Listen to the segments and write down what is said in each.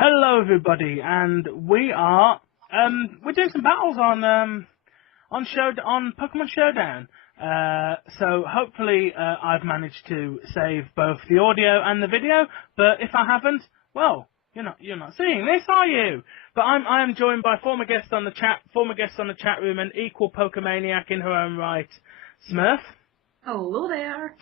Hello, everybody, and we're doing some battles on Pokemon Showdown. So hopefully I've managed to save both the audio and the video. But if I haven't, well, you're not seeing this, are you? But I am joined by former guests on the chat room, and equal Pokemaniac in her own right, Smurf. Hello there.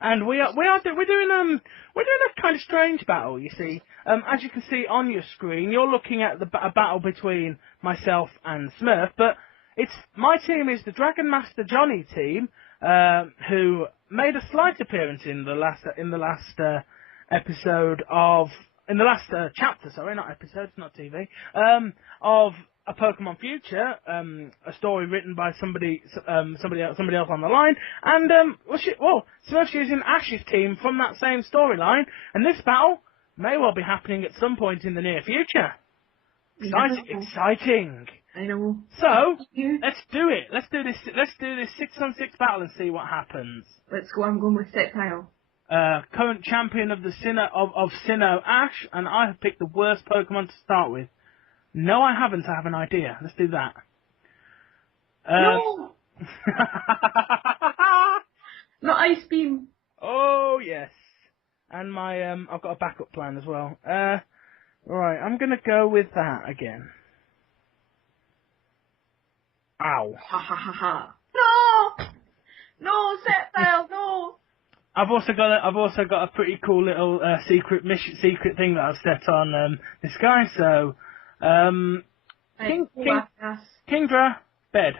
And we're doing a kind of strange battle. You see, as you can see on your screen, you're looking at a battle between myself and Smurf. But my team is the Dragon Master Johnny team, who made a slight appearance in the last chapter. Sorry, not episode, not TV. Of a Pokemon Future, a story written by somebody else on the line, and Smurf's using Ash's team from that same storyline, and this battle may well be happening at some point in the near future. Exciting! I know. So let's do it. Let's do this 6-on-6 battle and see what happens. Let's go. I'm going with Sceptile. Current champion of the Sinnoh, Ash, and I have picked the worst Pokemon to start with. No, I haven't. I have an idea. Let's do that. No! Not Ice Beam. Oh, yes. And I've got a backup plan as well. Right, I'm going to go with that again. Ow. Ha ha ha ha. No! No, Sceptile, no! I've also got a pretty cool little secret thing that I've set on this guy, so... Kingdra, bed.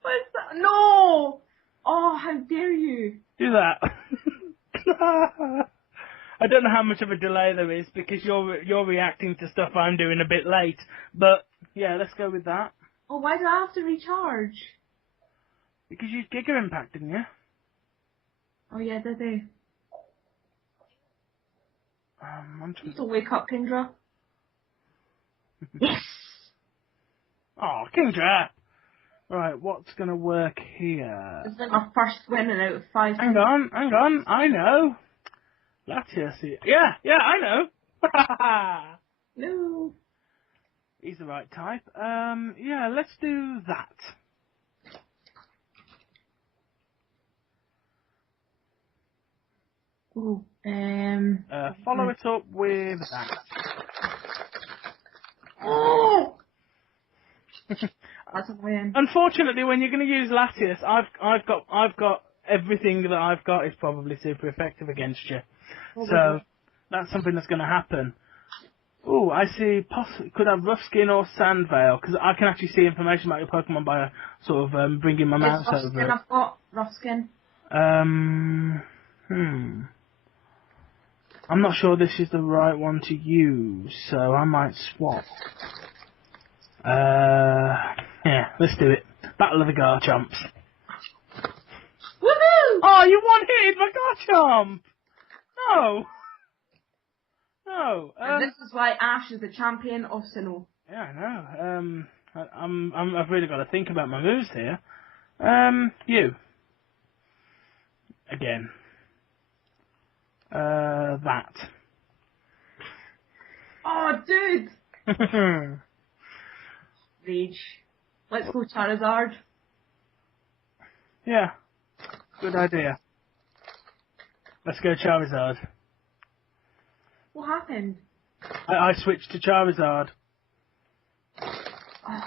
What's that? No! Oh, how dare you? Do that. I don't know how much of a delay there is because you're reacting to stuff I'm doing a bit late, but yeah, let's go with that. Oh, why do I have to recharge? Because you used Giga Impact, didn't you? Oh yeah, did they? So wake up, Kingdra. Yes! Oh, Kingdra! Right, what's going to work here? It's like our first winning out of 5. Hang on, I know. Latias. Yeah, I know. No. He's the right type. Yeah, let's do that. Ooh, follow it up with that. Oh! That's annoying. Unfortunately, when you're going to use Latias, I've got everything that I've got is probably super effective against you. So that's something that's going to happen. Ooh, I see. Could have Rough Skin or Sandvale, because I can actually see information about your Pokemon by sort of bringing my mouse over it. I've got Rough Skin. I'm not sure this is the right one to use, so I might swap. Yeah, let's do it. Battle of the Garchomps. Woohoo! Oh, you one-hitted my Garchomp! No. And this is why Ash is the champion of Sinnoh. Yeah, I know. I've really got to think about my moves here. You. Again. That. Oh, dude! Rage. Let's go Charizard. Yeah. Good idea. Let's go Charizard. What happened? I switched to Charizard. Oh.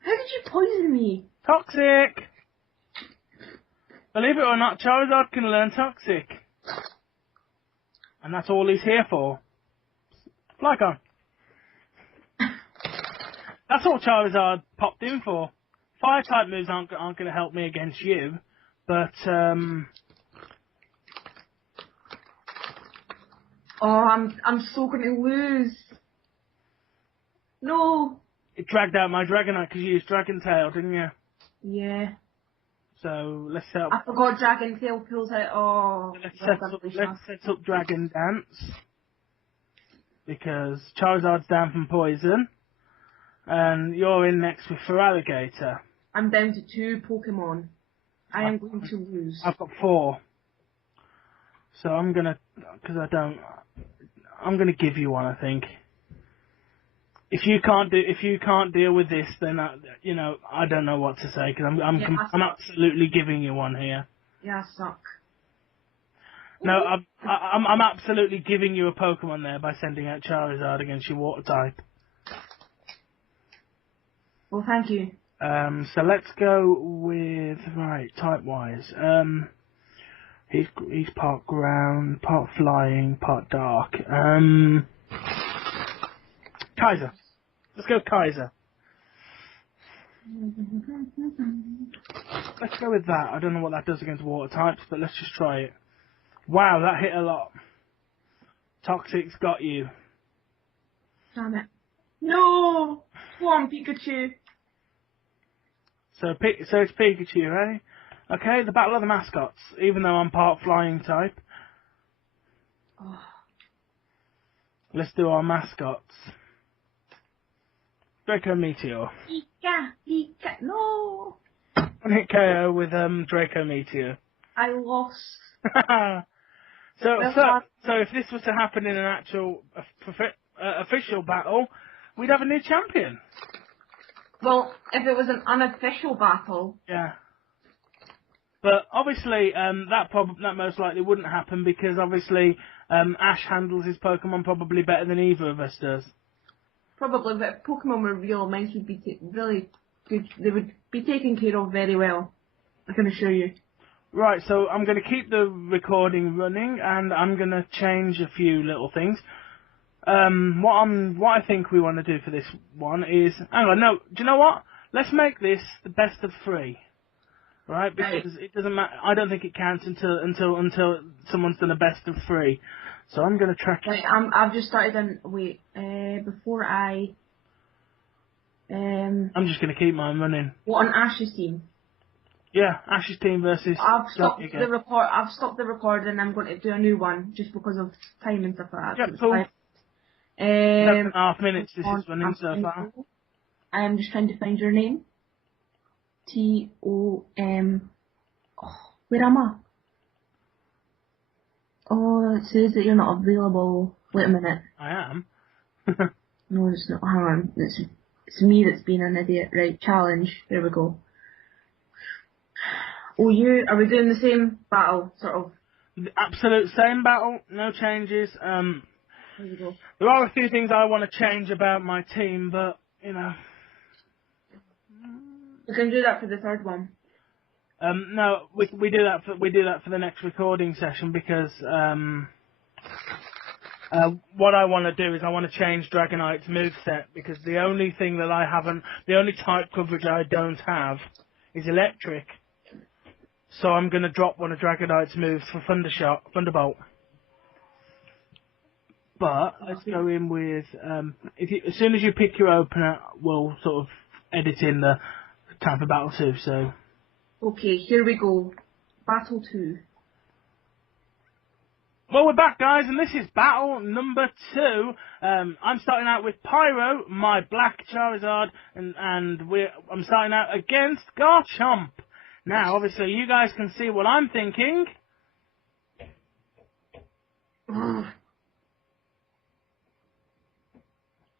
How did you poison me? Toxic! Believe it or not, Charizard can learn Toxic. And that's all he's here for. Flycon. That's all Charizard popped in for. Fire-type moves aren't going to help me against you, but, Oh, I'm so going to lose. No. It dragged out my Dragonite because you used Dragon Tail, didn't you? Yeah. So let's set up. I forgot Dragon Tail pulls out. Oh. Let's set up Dragon Dance because Charizard's down from poison, and you're in next with Feraligatr. I'm down to 2 Pokemon. I am going to lose. I've got 4. So I'm gonna, I'm gonna give you one. I think. If you can't deal with this, then I don't know what to say because I'm absolutely giving you one here. Yeah, I suck. No, I'm absolutely giving you a Pokemon there by sending out Charizard against your Water type. Well, thank you. So let's go with type wise. He's part ground, part flying, part dark. Kaiser. Let's go Kaiser. Let's go with that. I don't know what that does against water types, but let's just try it. Wow, that hit a lot. Toxic's got you. Damn it. No! Come on, Pikachu. So it's Pikachu, eh? Okay, the Battle of the Mascots. Even though I'm part flying type. Oh. Let's do our mascots. Draco Meteor. Pika, no! One hit KO with Draco Meteor. I lost. So if this was to happen in an actual official battle, we'd have a new champion. Well, if it was an unofficial battle. Yeah. But obviously, that most likely wouldn't happen because obviously Ash handles his Pokemon probably better than either of us does. Probably, but if Pokemon were real, mine would be really good. They would be taken care of very well. I can assure you. Right, so I'm going to keep the recording running, and I'm going to change a few little things. What I think we want to do for this one is, hang on, no, do you know what? Let's make this the best of 3, right? Because it doesn't matter. I don't think it counts until someone's done a best of 3. So I'm going to track. Wait, I've just started on. Wait, before I. I'm just going to keep mine running. What on Ash's team? Yeah, Ash's team versus. I've stopped the record. I've stopped the recording. I'm going to do a new one just because of time and stuff like that. Yep, cool. 7.5 minutes this is running so far. I am just trying to find your name. Tom. Oh, where am I? Oh, it says that you're not available. Wait a minute. I am. No, it's not. Hang on. It's me that's being an idiot. Right, challenge. There we go. Oh, are we doing the same battle, sort of? The absolute same battle, no changes. There you go. There are a few things I want to change about my team, but, We can do that for the third one. No, we do that for the next recording session because what I want to do is I want to change Dragonite's moveset because the only type coverage I don't have is Electric. So I'm going to drop one of Dragonite's moves for Thunderbolt. But let's go in with as soon as you pick your opener, we'll sort of edit in the time for Battle 2. So. Okay, here we go. Battle 2. Well, we're back, guys, and this is battle number 2. I'm starting out with Pyro, my black Charizard, and I'm starting out against Garchomp. Now, obviously, you guys can see what I'm thinking.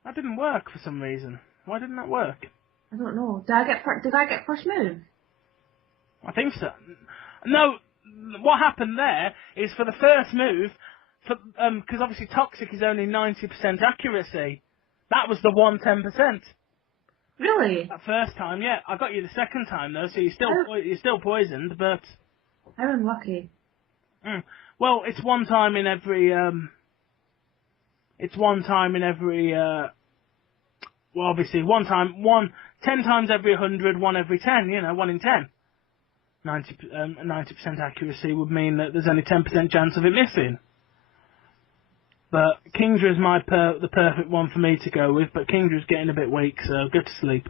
That didn't work for some reason. Why didn't that work? I don't know. Did I get first move? I think so. No, what happened there is for the first move, because obviously Toxic is only 90% accuracy. That was the 110%. Really? That first time, yeah. I got you the second time though, so you're still poisoned, but. How unlucky. Well, it's one time in every. Well, obviously, 10 times every 100, 1 every 10. 1 in 10. 90% accuracy would mean that there's only 10% chance of it missing. But Kingdra is the perfect one for me to go with, but Kingdra's getting a bit weak, so go to sleep.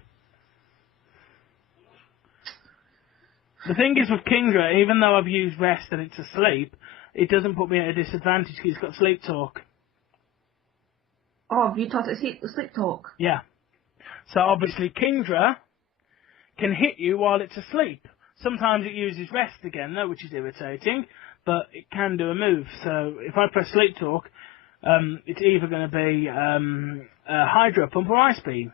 The thing is with Kingdra, even though I've used rest and it's asleep, it doesn't put me at a disadvantage because it's got sleep talk. Oh, have you taught it sleep talk? Yeah. So obviously Kingdra can hit you while it's asleep. Sometimes it uses rest again though, which is irritating. but it can do a move. So if I press Sleep Talk, it's either going to be Hydro Pump or Ice Beam.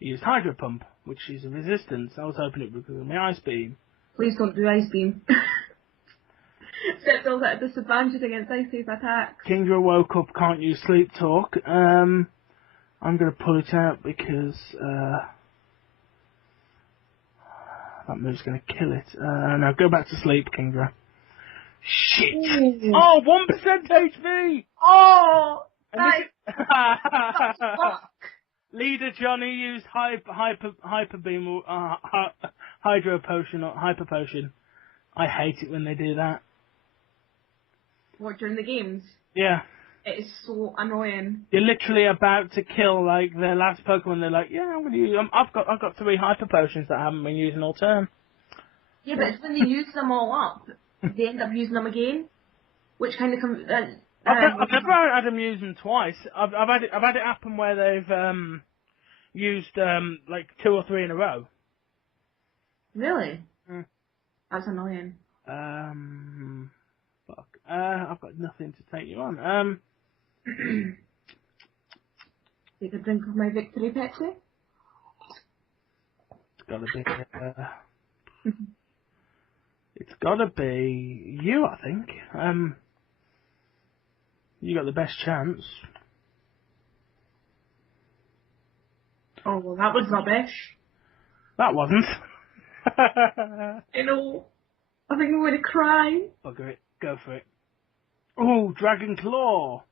I used Hydro Pump, which is a resistance. I was hoping it would be Ice Beam. Please don't do Ice Beam. Sceptle's at a disadvantage against ice type attacks. Kingdra woke up, can't use Sleep Talk. I'm going to pull it out because that move's going to kill it. No, go back to sleep, Kingdra. Shit! Ooh. Oh, 1% HP! Oh! And That's fuck. Leader Johnny used hyper beam or hydro potion or hyper potion. I hate it when they do that. What, during the games? Yeah. It is so annoying. You're literally about to kill like their last Pokemon. They're like, yeah, I'm gonna use. I've got 3 hyper potions that I haven't been using all turn. Yeah, but it's when they use them all up, they end up using them again. Which kind of I've never had them use them twice. I've had it happen where they've used like 2 or 3 in a row. Really? Mm. That's annoying. Fuck. I've got nothing to take you on. Take a drink of my victory Pepsi. It's gotta be. It's gotta be you, I think. You got the best chance. Oh, well, that was rubbish. That wasn't. I know. I think I'm going to cry. Bugger it. Go for it. Oh, Dragon Claw.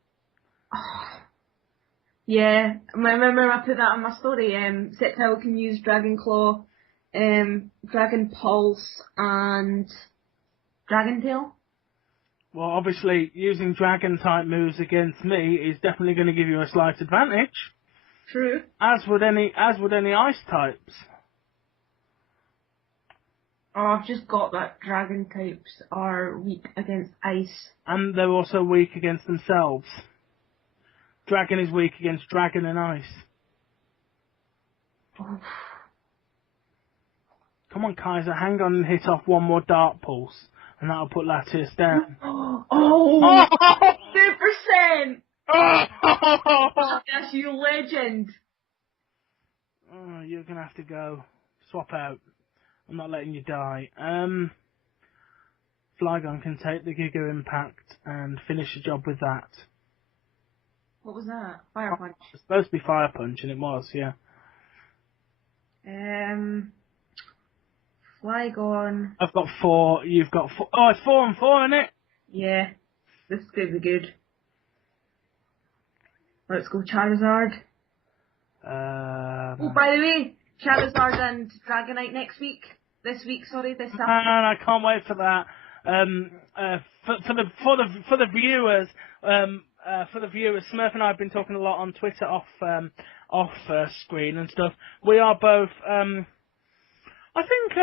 Yeah, I remember I put that on my story. Sceptile can use Dragon Claw, Dragon Pulse, and Dragon Tail. Well, obviously, using Dragon-type moves against me is definitely going to give you a slight advantage. True. As would any Ice types. Oh, I've just got that Dragon types are weak against ice. And they're also weak against themselves. Dragon is weak against Dragon and Ice. Oh. Come on, Kaiser, hang on and hit off one more Dark Pulse, and that'll put Latias down. Oh! 2%! Yes, you legend! Oh, you're going to have to go. Swap out. I'm not letting you die. Flygon can take the Giga Impact and finish the job with that. What was that? Fire Punch. It's supposed to be Fire Punch, and it was, yeah. Flygon. I've got 4, you've got 4. Oh, it's 4 and 4, isn't it? Yeah, this is going to be good. Let's go Charizard. Oh, by the way, Charizard and Dragonite next week. This Saturday. I can't wait for that. For the viewers, Smurf and I have been talking a lot on Twitter off screen and stuff. We are both, I think,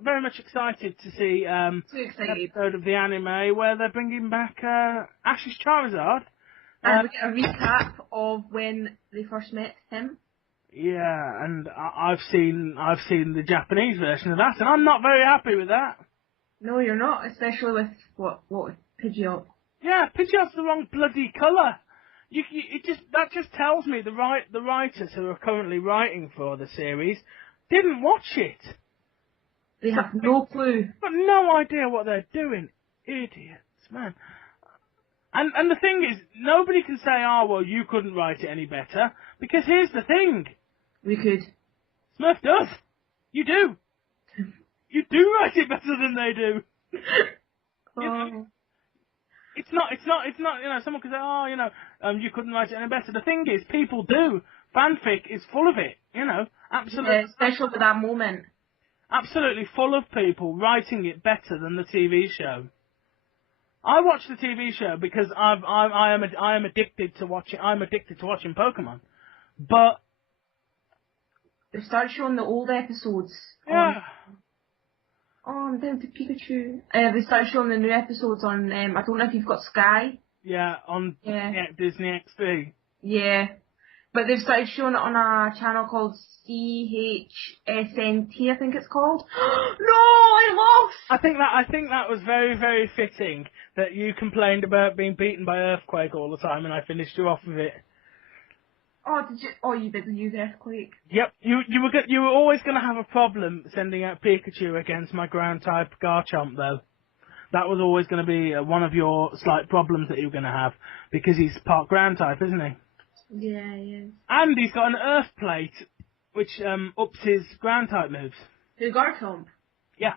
very much excited to see an episode of the anime where they're bringing back Ash's Charizard. And we get a recap of when they first met him. Yeah, and I've seen the Japanese version of that, and I'm not very happy with that. No, you're not, especially with what Pidgeot. Yeah, Pidgeot's the wrong bloody colour. That just tells me the writers who are currently writing for the series didn't watch it. They have no clue. Got no idea what they're doing. Idiots, man. And the thing is, nobody can say, oh, well, you couldn't write it any better, because here's the thing. We could. Smurf does. You do. You do write it better than they do. You know? It's not, someone can say, oh, you couldn't write it any better. The thing is, people do. Fanfic is full of it, absolutely. Yeah, especially for that moment. Absolutely full of people writing it better than the TV show. I watch the TV show because I am addicted to watching. I'm addicted to watching Pokemon, but they start showing the old episodes. Yeah. I'm down to Pikachu. They start showing the new episodes on. I don't know if you've got Sky. Yeah, on Disney XD. Yeah, But they've started showing it on a channel called CHSNT, I think it's called. No, I lost! I think that was very, very fitting that you complained about being beaten by Earthquake all the time, and I finished you off with it. Oh, did you? Oh, you didn't use Earthquake. Yep, you were always going to have a problem sending out Pikachu against my ground type Garchomp, though. That was always going to be one of your slight problems that you were going to have, because he's part ground type, isn't he? Yeah, he is. And he's got an Earth Plate, which ups his ground type moves. Who, Garchomp? Yeah.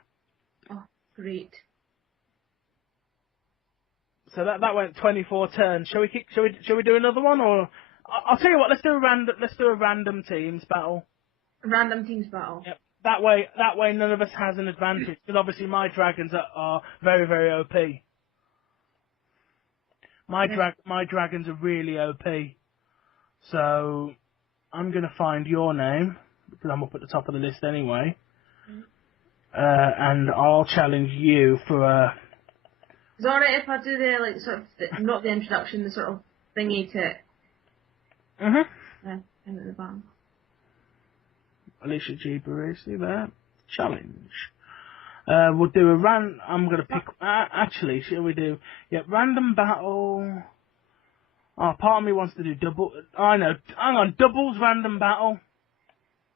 Oh, great. So that went 24 turns. Shall we do another one, or I'll tell you what. Let's do a random teams battle. Random teams battle. Yep. That way, none of us has an advantage, because obviously my dragons are very, very OP. My dragons are really OP. So I'm gonna find your name, because I'm up at the top of the list anyway. And I'll challenge you for a. Is it alright if I do the not the introduction, the sort of thingy to it? Mhm. Yeah, in at the bottom. Alicia G. Barisi there. Challenge. We'll do a I'm going to pick... actually, shall we do... Yeah, random battle... Oh, part of me wants to do double... I know. Hang on. Doubles random battle.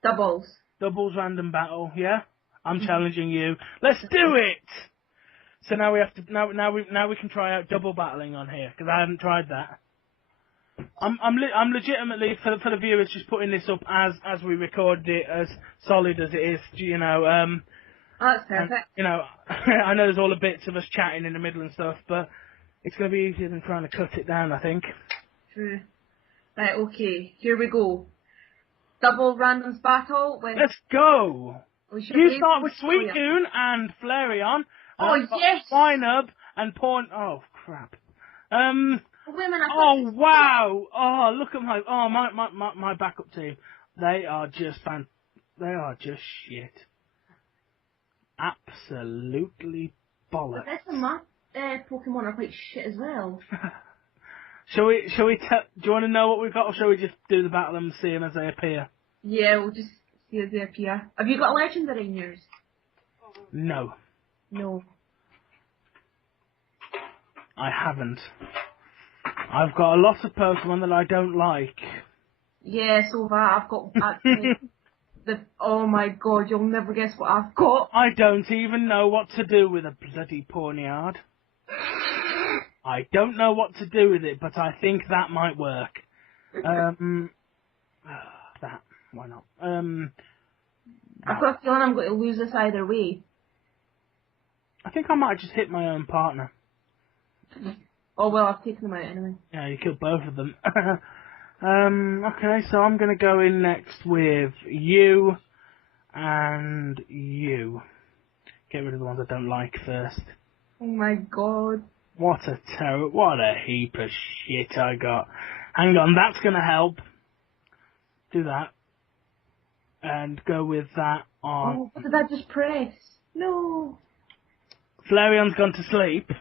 Doubles. Doubles random battle, yeah? I'm challenging you. Let's do it! So now we have to... Now we can try out double battling on here, because I haven't tried that. I'm legitimately for the viewers just putting this up as we recorded it, as solid as it is, you know. Oh, that's perfect. And, you know, I know there's all the bits of us chatting in the middle and stuff, but it's going to be easier than trying to cut it down, I think. True. Right, okay, here we go. Double randoms battle. Let's go. You start with Suicune and Flareon. Oh yes. Swinub and Pawn. Oh crap. Wait a minute, Oh wow! Oh look at my backup team. They are just shit. Absolutely bollocks. But rest of my Pokemon are quite shit as well. Shall we do you want to know what we've got, or shall we just do the battle and see them as they appear? Yeah, we'll just see as they appear. Have you got a legendary in yours? No. No. I haven't. I've got a lot of Pokemon that I don't like. Yeah, so far I've got actually oh my god, you'll never guess what I've got. I don't even know what to do with a bloody Pawniard. I don't know what to do with it, but I think that might work. That, why not? I've got a feeling I'm going to lose this either way. I think I might just hit my own partner. Oh well, I've taken them out anyway. Yeah, you killed both of them. Okay, so I'm going to go in next with you and you. Get rid of the ones I don't like first. Oh my god. What a heap of shit I got. Hang on, that's going to help. Do that. And go with that on... Oh, what did I just press? No. Flareon's gone to sleep.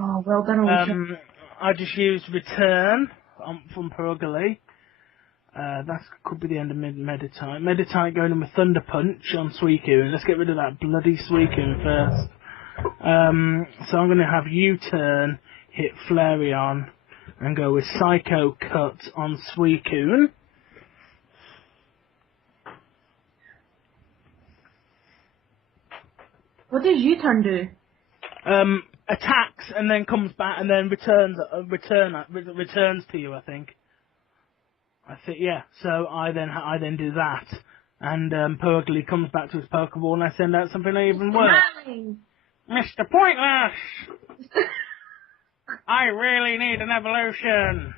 Oh, well done, Alicia. I just used Return from Perugly. That could be the end of Meditite. Meditite going in with Thunder Punch on Suicune. Let's get rid of that bloody Suicune first. So I'm going to have U-turn, hit Flareon, and go with Psycho Cut on Suicune. What does U-turn do? Attacks and then comes back and then returns to you. I think yeah. So I then do that, and Perugly comes back to his Pokeball, and I send out something even worse. Mr. Pointless! I really need an evolution.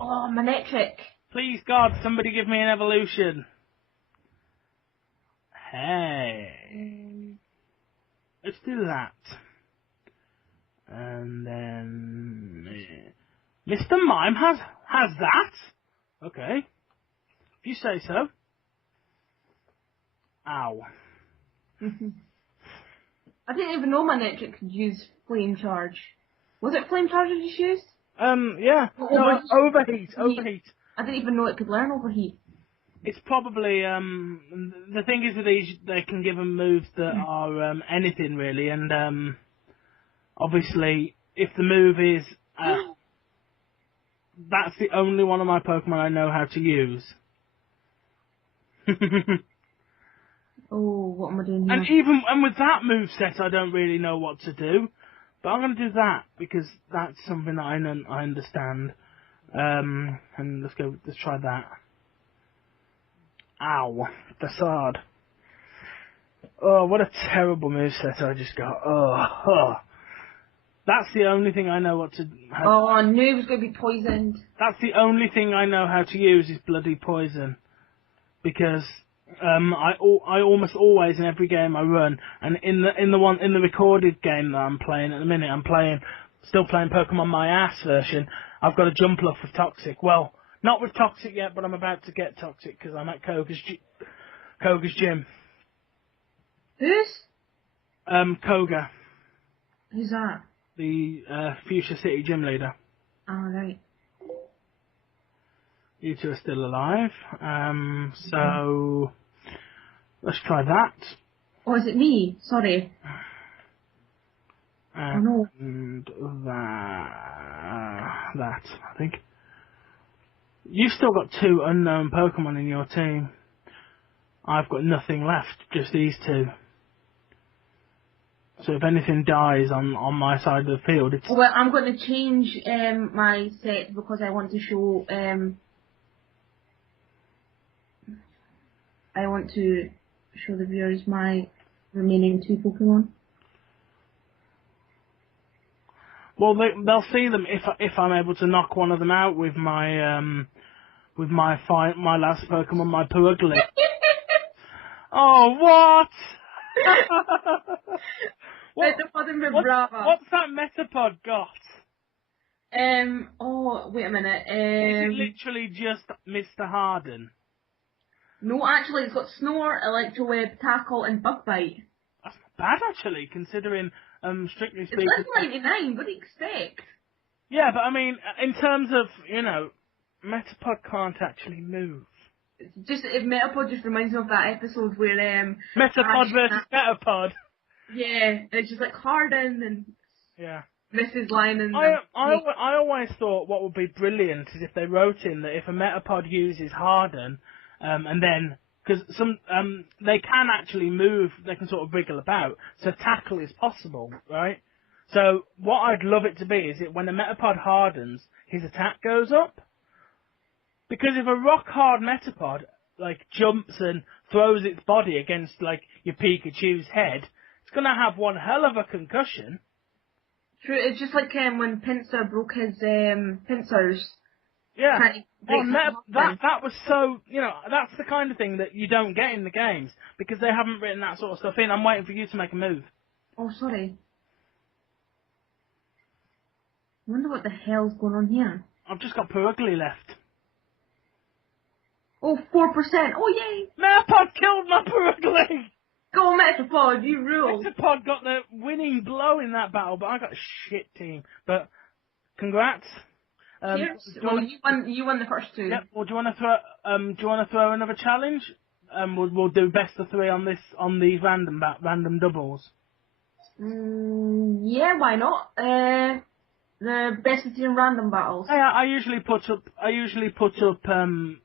Oh, Manectric. Please God, somebody give me an evolution. Hey. Let's do that. And then Mr. Mime has that? Okay. If you say so. Ow. I didn't even know Manectric could use Flame Charge. Was it Flame Charge that you used? Yeah. No, overheat. I didn't even know it could learn overheat. It's probably the thing is with these, they can give them moves that are anything really, and obviously if the move is that's the only one of my Pokemon I know how to use. Oh, what am I doing here? And with that move set, I don't really know what to do, but I'm going to do that because that's something that I understand. And let's try that. Ow, facade. Oh, what a terrible moveset I just got. Oh. That's the only thing I know what to... Oh, I knew it was going to be poisoned. That's the only thing I know how to use is bloody poison. Because I almost always, in every game I run, and in the recorded game that I'm playing at the minute, still playing Pokemon My Ass version, I've got a jump luff with Toxic. Well, not with Toxic yet, but I'm about to get Toxic because I'm at Koga's gym. Who's? Koga. Who's that? The Fuchsia City gym leader. Oh, right. You two are still alive. So let's try that. Oh, is it me? Sorry. And oh, no. That, I think. You've still got 2 unknown Pokemon in your team. I've got nothing left, just these 2. So if anything dies on my side of the field, it's... Well, I'm going to change my set because I want to show... I want to show the viewers my remaining 2 Pokemon. Well, they'll see them if I'm able to knock one of them out with my last Pokemon, my Purugly. Oh, what? Metapod and Vibrava. What's that Metapod got? Oh, wait a minute. Is it literally just Mr. Harden? No, actually, it's got Snore, Electroweb, Tackle, and Bug Bite. That's not bad, actually, considering, strictly speaking... It's level 99, what do you expect? Yeah, but I mean, in terms of, Metapod can't actually move. Just, if Metapod just reminds me of that episode where, Metapod versus Metapod. Yeah, it's just like Harden and... Yeah. Mrs. Line I always thought what would be brilliant is if they wrote in that if a Metapod uses Harden, and then, because they can actually move, they can sort of wriggle about, so tackle is possible, right? So what I'd love it to be is that when a Metapod hardens, his attack goes up. Because if a rock hard Metapod, jumps and throws its body against, your Pikachu's head, it's gonna have one hell of a concussion. True, it's just like when Pinsir broke his pincers. Yeah. Well, that was so, that's the kind of thing that you don't get in the games, because they haven't written that sort of stuff in. I'm waiting for you to make a move. Oh, sorry. I wonder what the hell's going on here. I've just got Purugly left. Oh, 4%. Oh, yay! Metapod killed my Purugly! Go Metapod, you rule! Metapod got the winning blow in that battle, but I got a shit team. But, congrats. Cheers. Well, you won the first 2. Yep. Well, do you want to throw another challenge? We'll do best of 3 on these random doubles. Yeah, why not? The best of 3 random battles. Yeah, I usually put up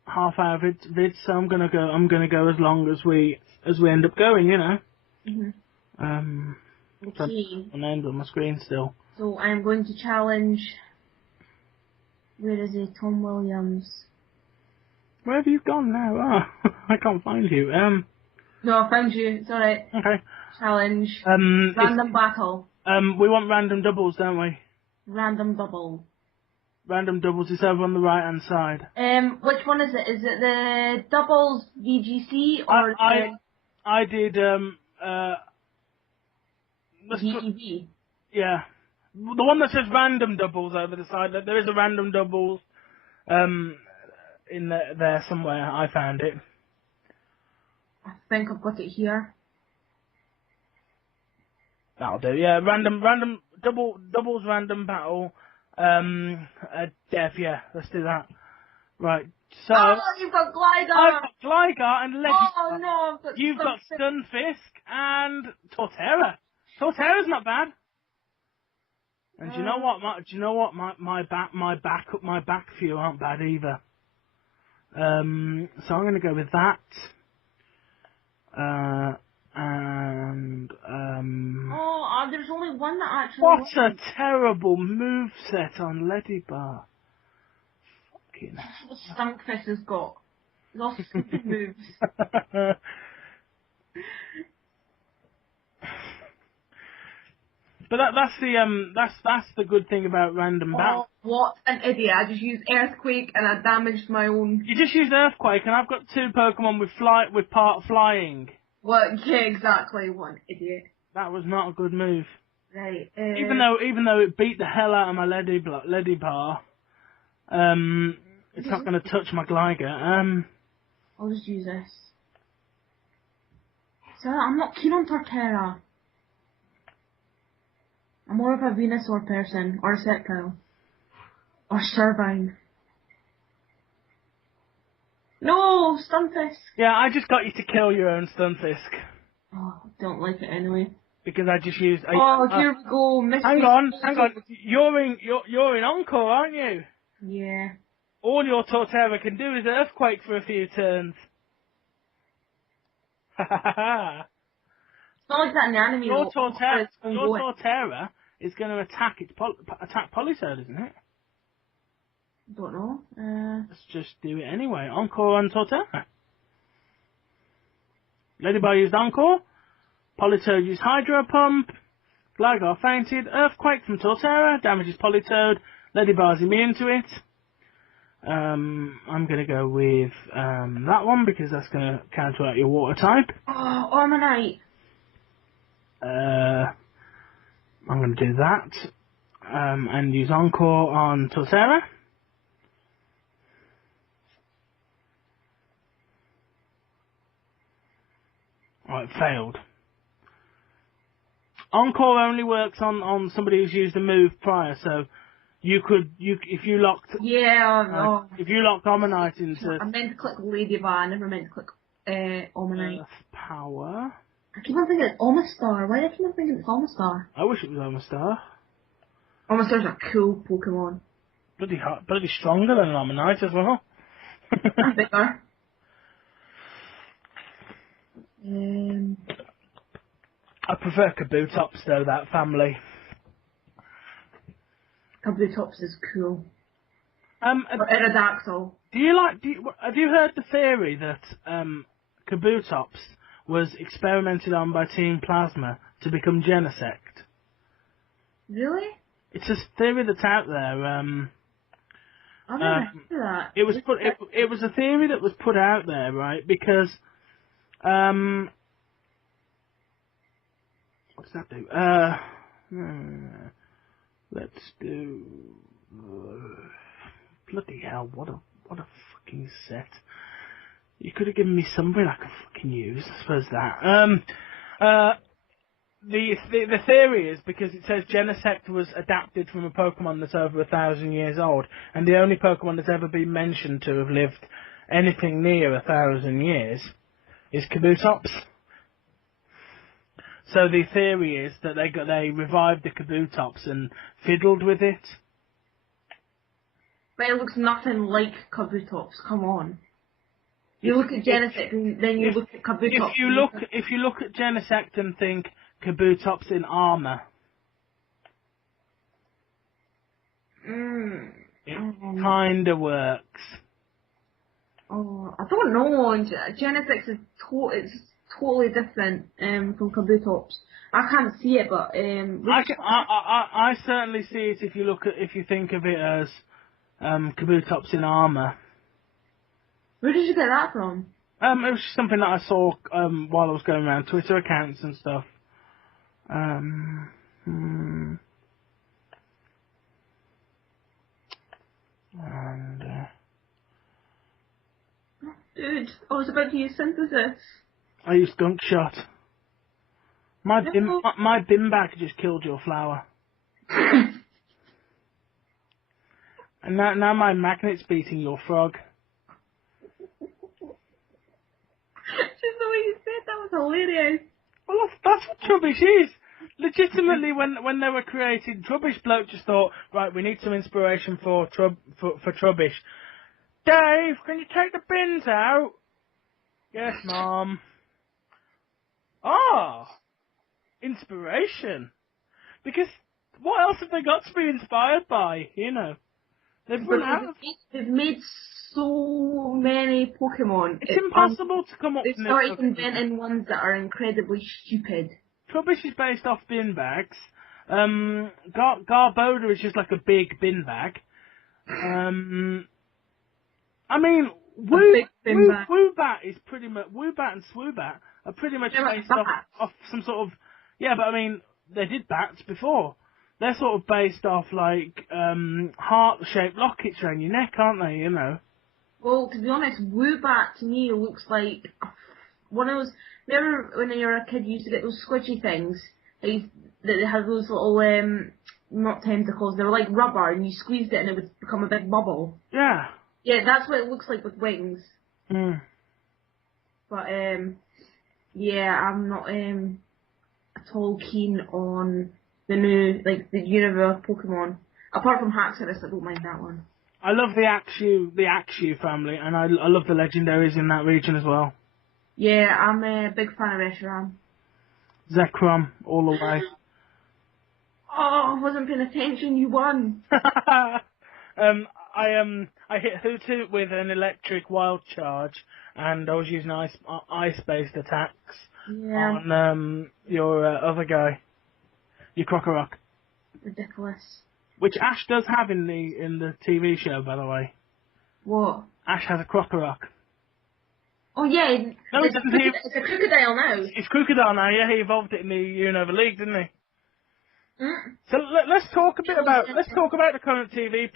half-hour vids, so I'm gonna go as long as we end up going, Mhm. Okay. My name's on my screen still. So I'm going to challenge. Where is he? Tom Williams. Where have you gone now? Oh, I can't find you. No, I found you. It's alright. Okay. Challenge. Random battle. We want random doubles, don't we? Random double. Random doubles is over on the right hand side. Which one is it? Is it the doubles VGC or I did VEV? Yeah. The one that says random doubles over the side, there is a random doubles in there somewhere. I found it. I think I've got it here. That'll do. Yeah, doubles random battle. Dev, yeah, let's do that. Right, So oh, you've got Gligar! I've got Gligar and Ledybar. Oh no, I've got You've got Stunfisk and Torterra. Torterra's not bad. And do you know what? My back few aren't bad either. So I'm going to go with that. There's only one that actually. What a terrible moveset on Ledybar. Fucking. That's what Stunkfist has got. He's all stupid moves. But that's the good thing about random battles. What an idiot! I just used Earthquake and I damaged my own. You just used Earthquake, and I've got 2 Pokemon with part flying. What? Yeah, exactly. What an idiot. That was not a good move. Right. Even though it beat the hell out of my Ledybar, it's not going to touch my Gligar. I'll just use this. So I'm not keen on Torterra. I'm more of a Venusaur person, or a Sceptile. Or Servine. No! Stunfisk! Yeah, I just got you to kill your own Stunfisk. Oh, I don't like it anyway. Because I just used... Here we go, Hang on. You're in Encore, aren't you? Yeah. All your Torterra can do is Earthquake for a few turns. Ha ha ha. It's not like that in the anime. Your Torterra is going to attack Politoed, isn't it? Don't know. Let's just do it anyway. Encore on Torterra. Ledybar used Encore. Politoed used Hydro Pump. Gligar fainted. Earthquake from Torterra. Damages Politoed. Ledybar's immune to it. I'm going to go with that one because that's going to counteract your water type. Oh, Ormanite. I'm going to do that. And use Encore on Torterra. Oh, it failed. Encore only works on somebody who's used a move prior, so if you locked Ormanite into... I meant to click Ladybar, I never meant to click Ormanite. Earth Power. I keep on thinking it's Omastar. Why do I keep on thinking it's Omastar? I wish it was Omastar. Omastar's a cool Pokemon. Bloody stronger than Ormanite as well. And bigger. I prefer Kabutops though, that family. Kabutops is cool. Or Aerodactyl. Have you heard the theory that Kabutops was experimented on by Team Plasma to become Genesect? Really? It's a theory that's out there. I've never heard of that. It was a theory that was put out there, right? Because what does that do? Let's do. Bloody hell! What a fucking set. You could have given me something I could fucking use. I suppose that. The theory is because it says Genesect was adapted from a Pokemon that's over 1,000 years old, and the only Pokemon that's ever been mentioned to have lived anything near 1,000 years is Kabutops. So the theory is that they revived the Kabutops and fiddled with it. But it looks nothing like Kabutops. Come on. You look at Genesect and then you look at Kabutops. If you look at Genesect and think Kabutops in armor, it kinda works. Oh, I don't know. Genesect is totally different from Kabutops. I can't see it, but I certainly see it if you think of it as Kabutops in armor. Where did you get that from? It was just something that I saw while I was going around Twitter accounts and stuff. Dude, I was about to use Synthesis. I used Gunk Shot. My bin bag just killed your flower. And now my magnet's beating your frog. Just the way you said that was hilarious. Well, that's what Trubbish is. Legitimately, when they were created, Trubbish bloke just thought, right, we need some inspiration for Trubbish. Dave, can you take the bins out? Yes, Mom. Ah, inspiration. Because what else have they got to be inspired by? You know, they've run out. They've made so many Pokemon. It's impossible to come up with. They've started inventing ones that are incredibly stupid. Trubbish is based off bin bags. Garbodor is just like a big bin bag. I mean, Woobat is pretty much Woobat and Swoobat are pretty much based off some sort of but I mean they did bats before. They're sort of based off like heart-shaped lockets around your neck, aren't they? You know. Well, to be honest, Woobat to me looks like one of those. Remember when you were a kid, you used to get those squidgy things that had those little not tentacles. They were like rubber, and you squeezed it, and it would become a big bubble. Yeah. Yeah, that's what it looks like with wings. Mm. But yeah, I'm not at all keen on the new the universe Pokemon. Apart from Haxorus, I don't mind that one. I love the Axew family, and I love the legendaries in that region as well. Yeah, I'm a big fan of Reshiram. Zekrom, all the way. Oh, I wasn't paying attention, you won. I hit Hoothoot with an electric wild charge, and I was using ice-based attacks on your other guy, your Krokorok. Ridiculous. Which Ash does have in the TV show, by the way. What? Ash has a Krokorok. Oh yeah, no, it's a crocodile now. It's crocodile now. Yeah, he evolved it in the Unova League, didn't he? Mm. So let's talk about the current TV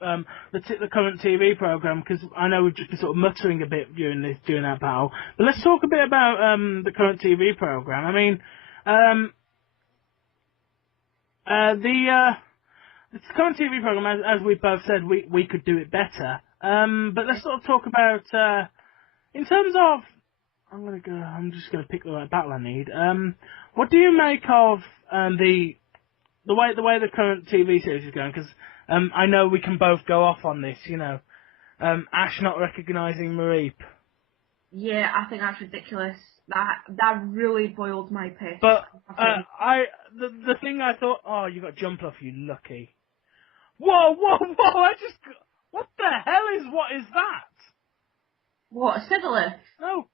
the current TV program, because I know we've just been sort of muttering a bit during that battle. But let's talk a bit about the current TV program. I mean, the current TV program, as we both said, we could do it better. But let's sort of talk about in terms of. I'm just gonna pick the right battle I need. What do you make of the way the current TV series is going? Because I know we can both go off on this. You know, Ash not recognising Mareep. Yeah, I think that's ridiculous. That really boiled my piss. But the thing I thought, oh, you got Jumpluff, you lucky. Whoa! What the hell what is that? What, a Sigilyph? No,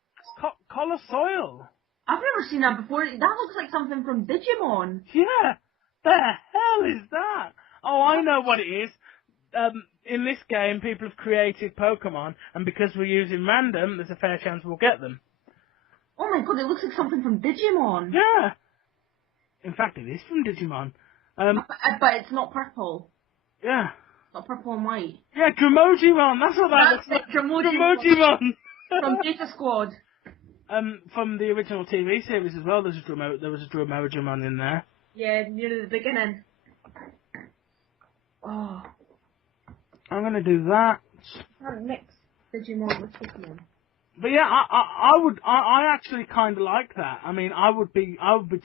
Colosoil. I've never seen that before. That looks like something from Digimon. Yeah, the hell is that? Oh, I know what it is. In this game, people have created Pokemon, and because we're using random, there's a fair chance we'll get them. Oh my god, it looks like something from Digimon. Yeah. In fact, it is from Digimon. But it's not purple. Yeah. It's not purple and white. Yeah, Dromojimon, that's what that looks like. Dromojimon. From Data Squad. From the original TV series as well, there was a Dromojimon in there. Yeah, near the beginning. Oh. I'm gonna do that. Can't mix Digimon with Pokemon. But yeah, I actually kind of like that. I mean, I would be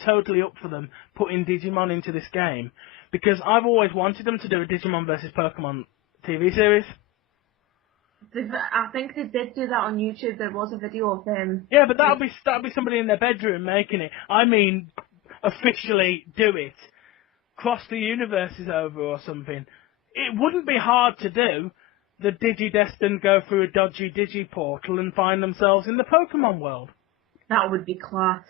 totally up for them putting Digimon into this game, because I've always wanted them to do a Digimon versus Pokemon TV series. I think they did do that on YouTube. There was a video of them. Yeah, but that'll be somebody in their bedroom making it. I mean, officially do it. Cross the universes over or something. It wouldn't be hard to do. The Digidestined go through a dodgy Digiportal and find themselves in the Pokemon world. That would be class.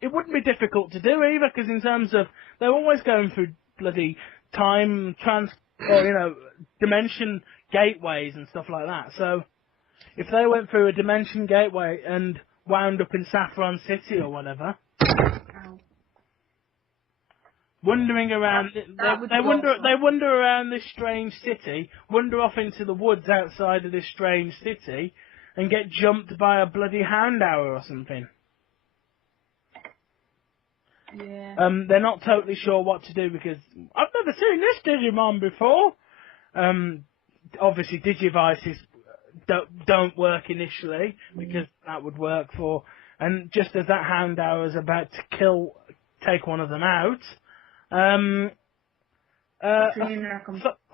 It wouldn't be difficult to do either, because in terms of, they're always going through bloody time dimension gateways and stuff like that. So, if they went through a dimension gateway and wound up in Saffron City or whatever, wandering around, they wander around this strange city, wander off into the woods outside of this strange city, and get jumped by a bloody Houndour or something. Yeah. They're not totally sure what to do, because I've never seen this Digimon before. Obviously Digivice is don't work initially, because that would work for... And just as that Houndour is about to take one of them out,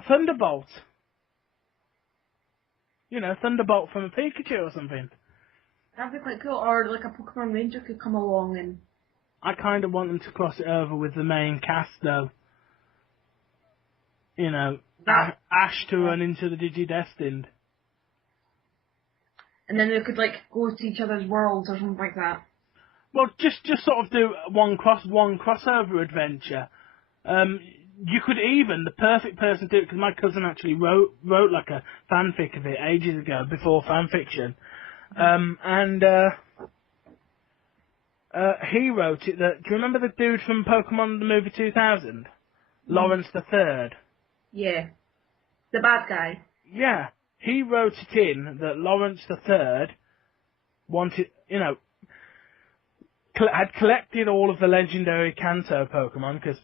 Thunderbolt. You know, Thunderbolt from a Pikachu or something. That'd be quite cool. Or like a Pokemon Ranger could come along and... I kind of want them to cross it over with the main cast, though. You know, Ash to run into the Digidestined. And then they could, like, go to each other's worlds or something like that. Well, just sort of do one crossover adventure. You could even, the perfect person to do it, because my cousin actually wrote like a fanfic of it ages ago, before fanfiction. He wrote it that, do you remember the dude from Pokemon the movie 2000? Lawrence the Third. Yeah. The bad guy. Yeah. He wrote it in that Lawrence the Third wanted, you know, had collected all of the legendary Kanto Pokemon, because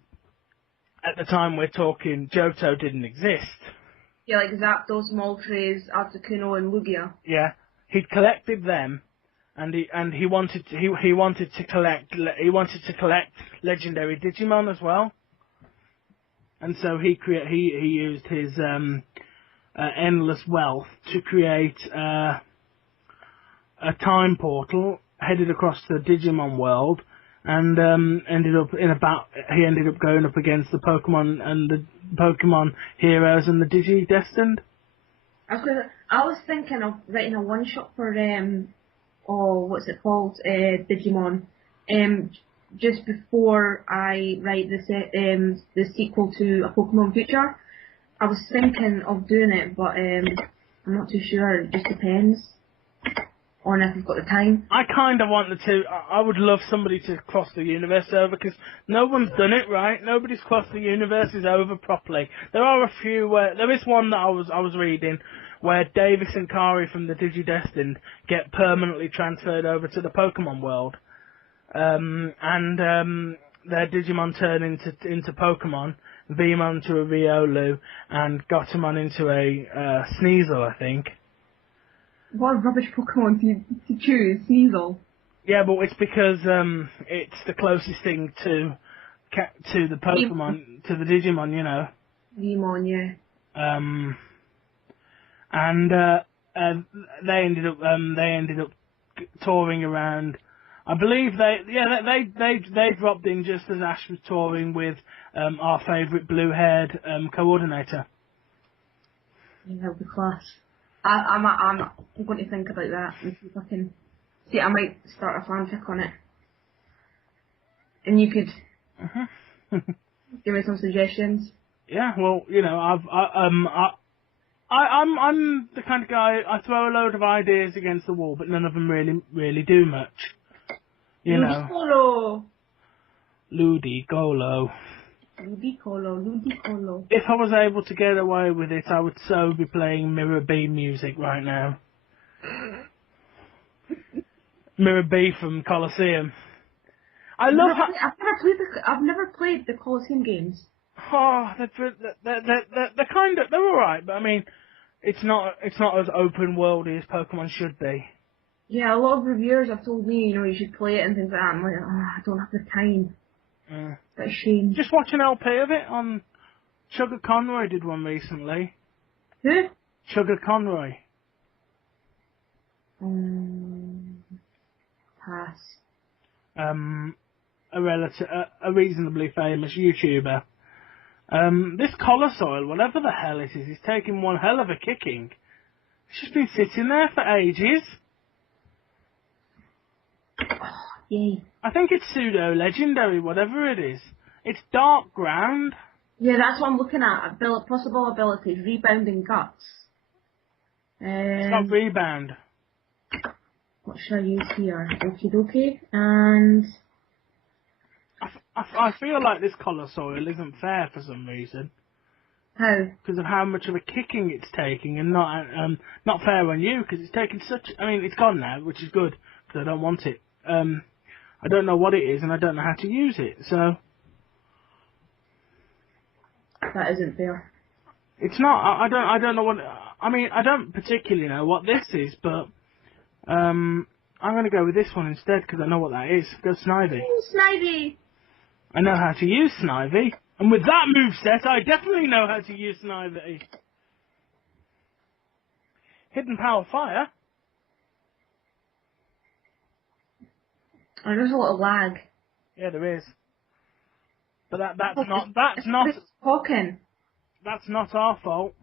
at the time we're talking, Johto didn't exist. Yeah, like Zapdos, Moltres, Articuno, and Lugia. Yeah. He'd collected them, and he wanted to collect legendary Digimon as well. And so he used his endless wealth to create a time portal headed across the Digimon world, and ended up going up against the Pokemon and the Pokemon heroes and the Digidestined. I was thinking of writing a one shot for what's it called, Digimon, just before I write the sequel to A Pokemon Future. I was thinking of doing it, but I'm not too sure. It just depends on if I've got the time. I kind of wanted to. I would love somebody to cross the universe over, because no one's done it right. Nobody's crossed the universes over properly. There are a few where there is one that I was reading where Davis and Kari from the Digidestined get permanently transferred over to the Pokemon world, and their Digimon turn into Pokemon. Veemon to a Riolu, and Gotemon into a Sneasel, I think. What a rubbish Pokemon to choose, Sneasel. Yeah, but it's because it's the closest thing to the Pokemon, to the Digimon, you know. Veemon, yeah. They ended up touring around. I believe they dropped in just as Ash was touring with our favourite blue-haired coordinator. Yeah, that would be class. I'm going to think about that and see if I can. See, I might start a fanfic on it, and you could give me some suggestions. Yeah, well, you know, I'm the kind of guy, I throw a load of ideas against the wall, but none of them really do much. You know. Ludicolo. If I was able to get away with it, I would so be playing Mirror B music right now. Mirror B from Colosseum. I've never played the Colosseum games. Oh, they're alright, but I mean, it's not as open worldy as Pokemon should be. Yeah, a lot of reviewers have told me, you know, you should play it and things like that. I'm like, I don't have the time. That's a shame. Just watch an LP of it on Sugar Conroy did one recently. Who? Sugar Conroy. Pass. A reasonably famous YouTuber. This Colosoil, whatever the hell it is taking one hell of a kicking. It's just been sitting there for ages. Oh, yay. I think it's pseudo-legendary, whatever it is. It's dark ground. Yeah, that's what I'm looking at. Possible abilities, rebound and guts. It's not rebound. What should I use here? Okie dokie. And... I feel like this Colosoil isn't fair for some reason. How? Because of how much of a kicking it's taking, and not fair on you, because it's taking such... I mean, it's gone now, which is good, because I don't want it. I don't know what it is, and I don't know how to use it, so... That isn't fair. It's not. I don't know what... I mean, I don't particularly know what this is, but I'm going to go with this one instead because I know what that is. Go Snivy. Ooh, Snivy! I know how to use Snivy. And with that moveset, I definitely know how to use Snivy. Hidden Power Fire. Oh, there's a lot of lag. Yeah, there is. But that's not our fault.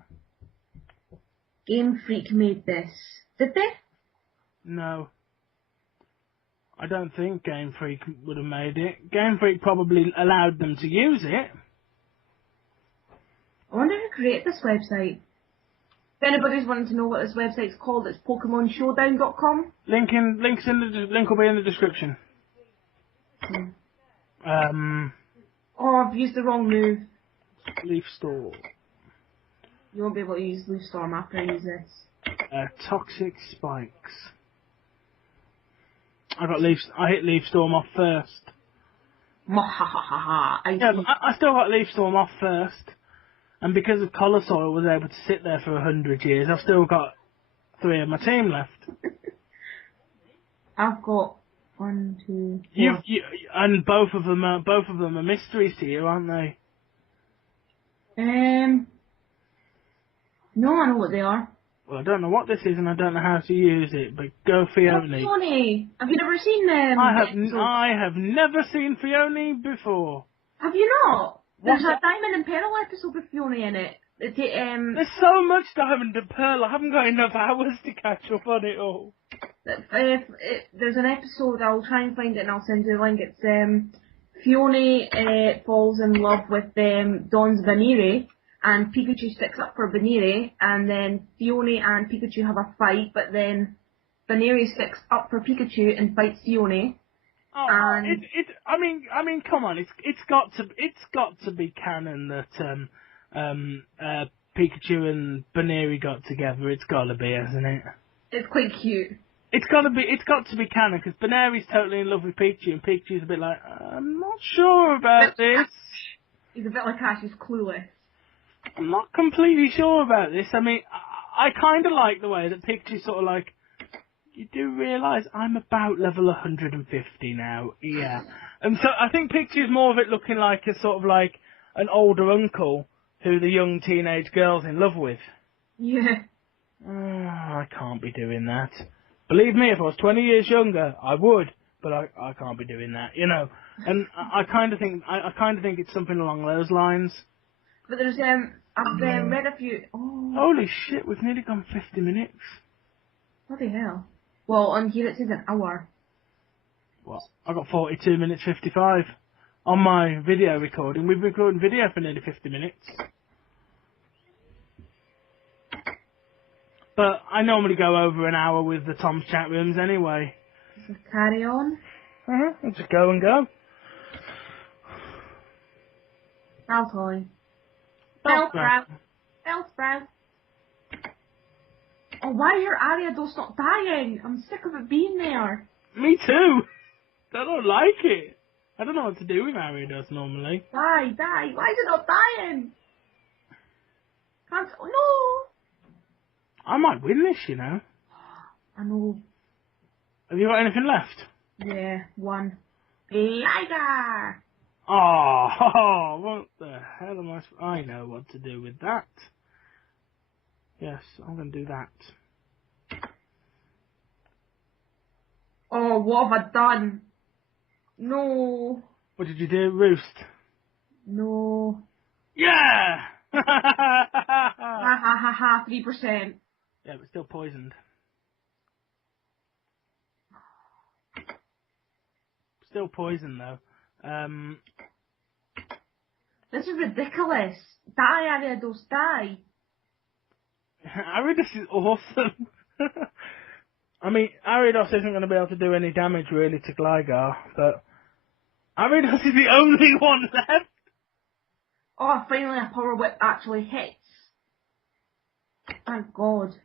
Game Freak made this. Did they? No. I don't think Game Freak would have made it. Game Freak probably allowed them to use it. I wonder who created this website. If anybody's wanting to know what this website's called, it's PokemonShowdown.com. Link will be in the description. Oh, I've used the wrong move. Leaf Storm. You won't be able to use Leaf Storm after I use this. Toxic Spikes. I hit Leaf Storm off first. Mwahahaha. I still got Leaf Storm off first. And because of Colosaur was able to sit there for 100 years, I've still got 3 of my team left. I've got 1, 2, 4. And both of them are mysteries to you, aren't they? No, I know what they are. Well, I don't know what this is, and I don't know how to use it. But go Fione. Fione. Have you never seen them? I have never seen Fione before. Have you not? There's a Diamond and Pearl episode with Fione in it. There's so much Diamond and Pearl, I haven't got enough hours to catch up on it all. There's an episode, I'll try and find it and I'll send you a link. It's Fione falls in love with Don's Banire, and Pikachu sticks up for Banire, and then Fione and Pikachu have a fight, but then Banire sticks up for Pikachu and fights Fione. Oh, I mean, come on! It's got to be canon that Pikachu and Baneri got together. It's got to be, hasn't it? It's quite cute. It's got to be canon because Baneri's totally in love with Pikachu, and Pikachu's a bit like, I'm not sure about this. He's a bit like Ash. He's clueless. I'm not completely sure about this. I mean, I kind of like the way that Pikachu's sort of like. You do realise I'm about level 150 now, yeah. And so I think Pikachu's more of it looking like a sort of like an older uncle who the young teenage girl's in love with. Yeah. I can't be doing that. Believe me, if I was 20 years younger, I would, but I can't be doing that, you know. And I kind of think it's something along those lines. But there's I've read a few. Oh. Holy shit, we've nearly gone 50 minutes. Bloody hell. Well, on here it says an hour. Well, I got 42 minutes 55 on my video recording. We've been recording video for nearly 50 minutes. But I normally go over an hour with the Tom's chat rooms anyway. So carry on. We'll just go and go. Baltoy. Bellsprout. Bellsprout. Oh, why are your Ariados not dying? I'm sick of it being there. Me too. I don't like it. I don't know what to do with Ariados normally. Die. Why is it not dying? Can't. Oh, no. I might win this, you know. I know. Have you got anything left? Yeah, 1. Liger. Oh, what the hell am I know what to do with that. Yes, I'm going to do that. Oh, what have I done? No. What did you do, Roost? No. Yeah! Ha ha ha ha, 3%. Yeah, but still poisoned. Still poisoned, though. This is ridiculous. Die, Ariados, die. Ariados is awesome. I mean, Ariados isn't going to be able to do any damage really to Gligar, but Ariados is the only one left. Oh, finally a Power Whip actually hits. Thank God.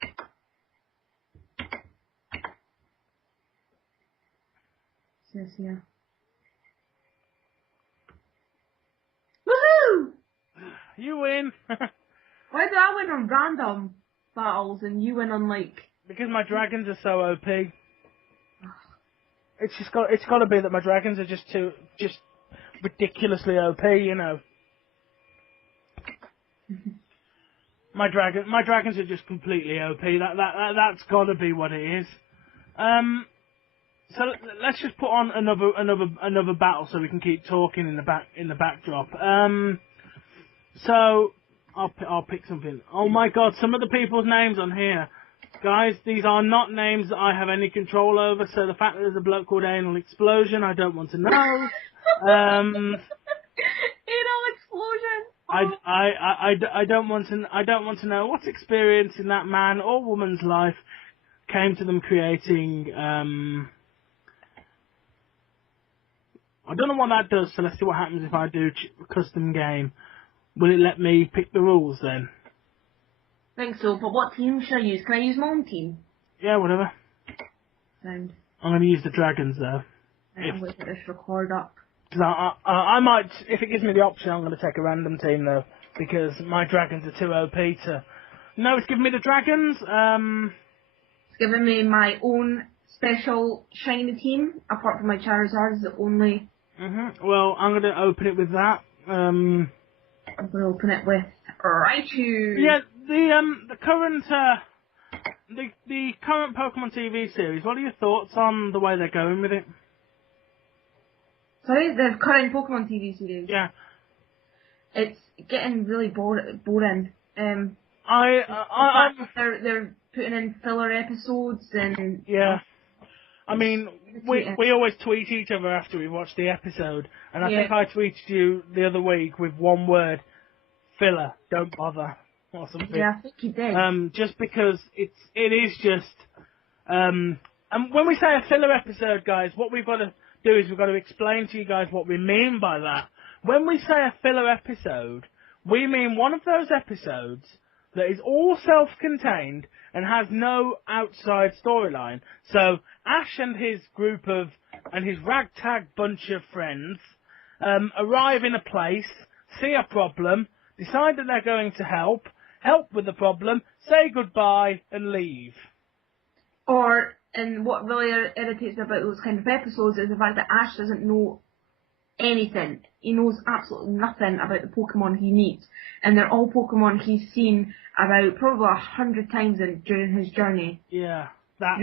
Says here. Woohoo! You win. Why did I win on random? battles and you win on like... Because my dragons are so OP. It's got to be that my dragons are just ridiculously OP, you know. My dragons are just completely OP. That's got to be what it is. So let's just put on another battle so we can keep talking in the backdrop. So I'll pick something. Oh my God! Some of the people's names on here, guys, these are not names that I have any control over. So the fact that there's a bloke called Anal Explosion, I don't want to know. Anal Explosion. I don't want to know what experience in that man or woman's life came to them creating. I don't know what that does, so let's see what happens if I do a custom game. Will it let me pick the rules then? I think so, but what team should I use? Can I use my own team? Yeah, whatever. Sound. I'm going to use the dragons though. I'm going to get this record up. Because I might, if it gives me the option, I'm going to take a random team though. Because my dragons are too OP to... No, it's giving me the dragons. It's giving me my own special shiny team, apart from my Charizard is the only... Well, I'm going to open it with that. I'm going to open it with Raichu. Yeah, the current the current Pokemon TV series. What are your thoughts on the way they're going with it? Sorry, the current Pokemon TV series. Yeah, it's getting really boring. I'm they're putting in filler episodes and yeah. I mean, we always tweet each other after we watch the episode, and I think I tweeted you the other week with one word: filler. Don't bother, or something. Yeah, I think you did. Just because it is just. And when we say a filler episode, guys, what we've got to do is we've got to explain to you guys what we mean by that. When we say a filler episode, we mean one of those episodes that is all self-contained and has no outside storyline. So Ash and his his ragtag bunch of friends arrive in a place, see a problem, decide that they're going to help with the problem, say goodbye and leave. And what really irritates me about those kind of episodes is the fact that Ash doesn't know anything. He knows absolutely nothing about the Pokemon he meets, and they're all Pokemon he's seen about probably 100 times during his journey. Yeah, that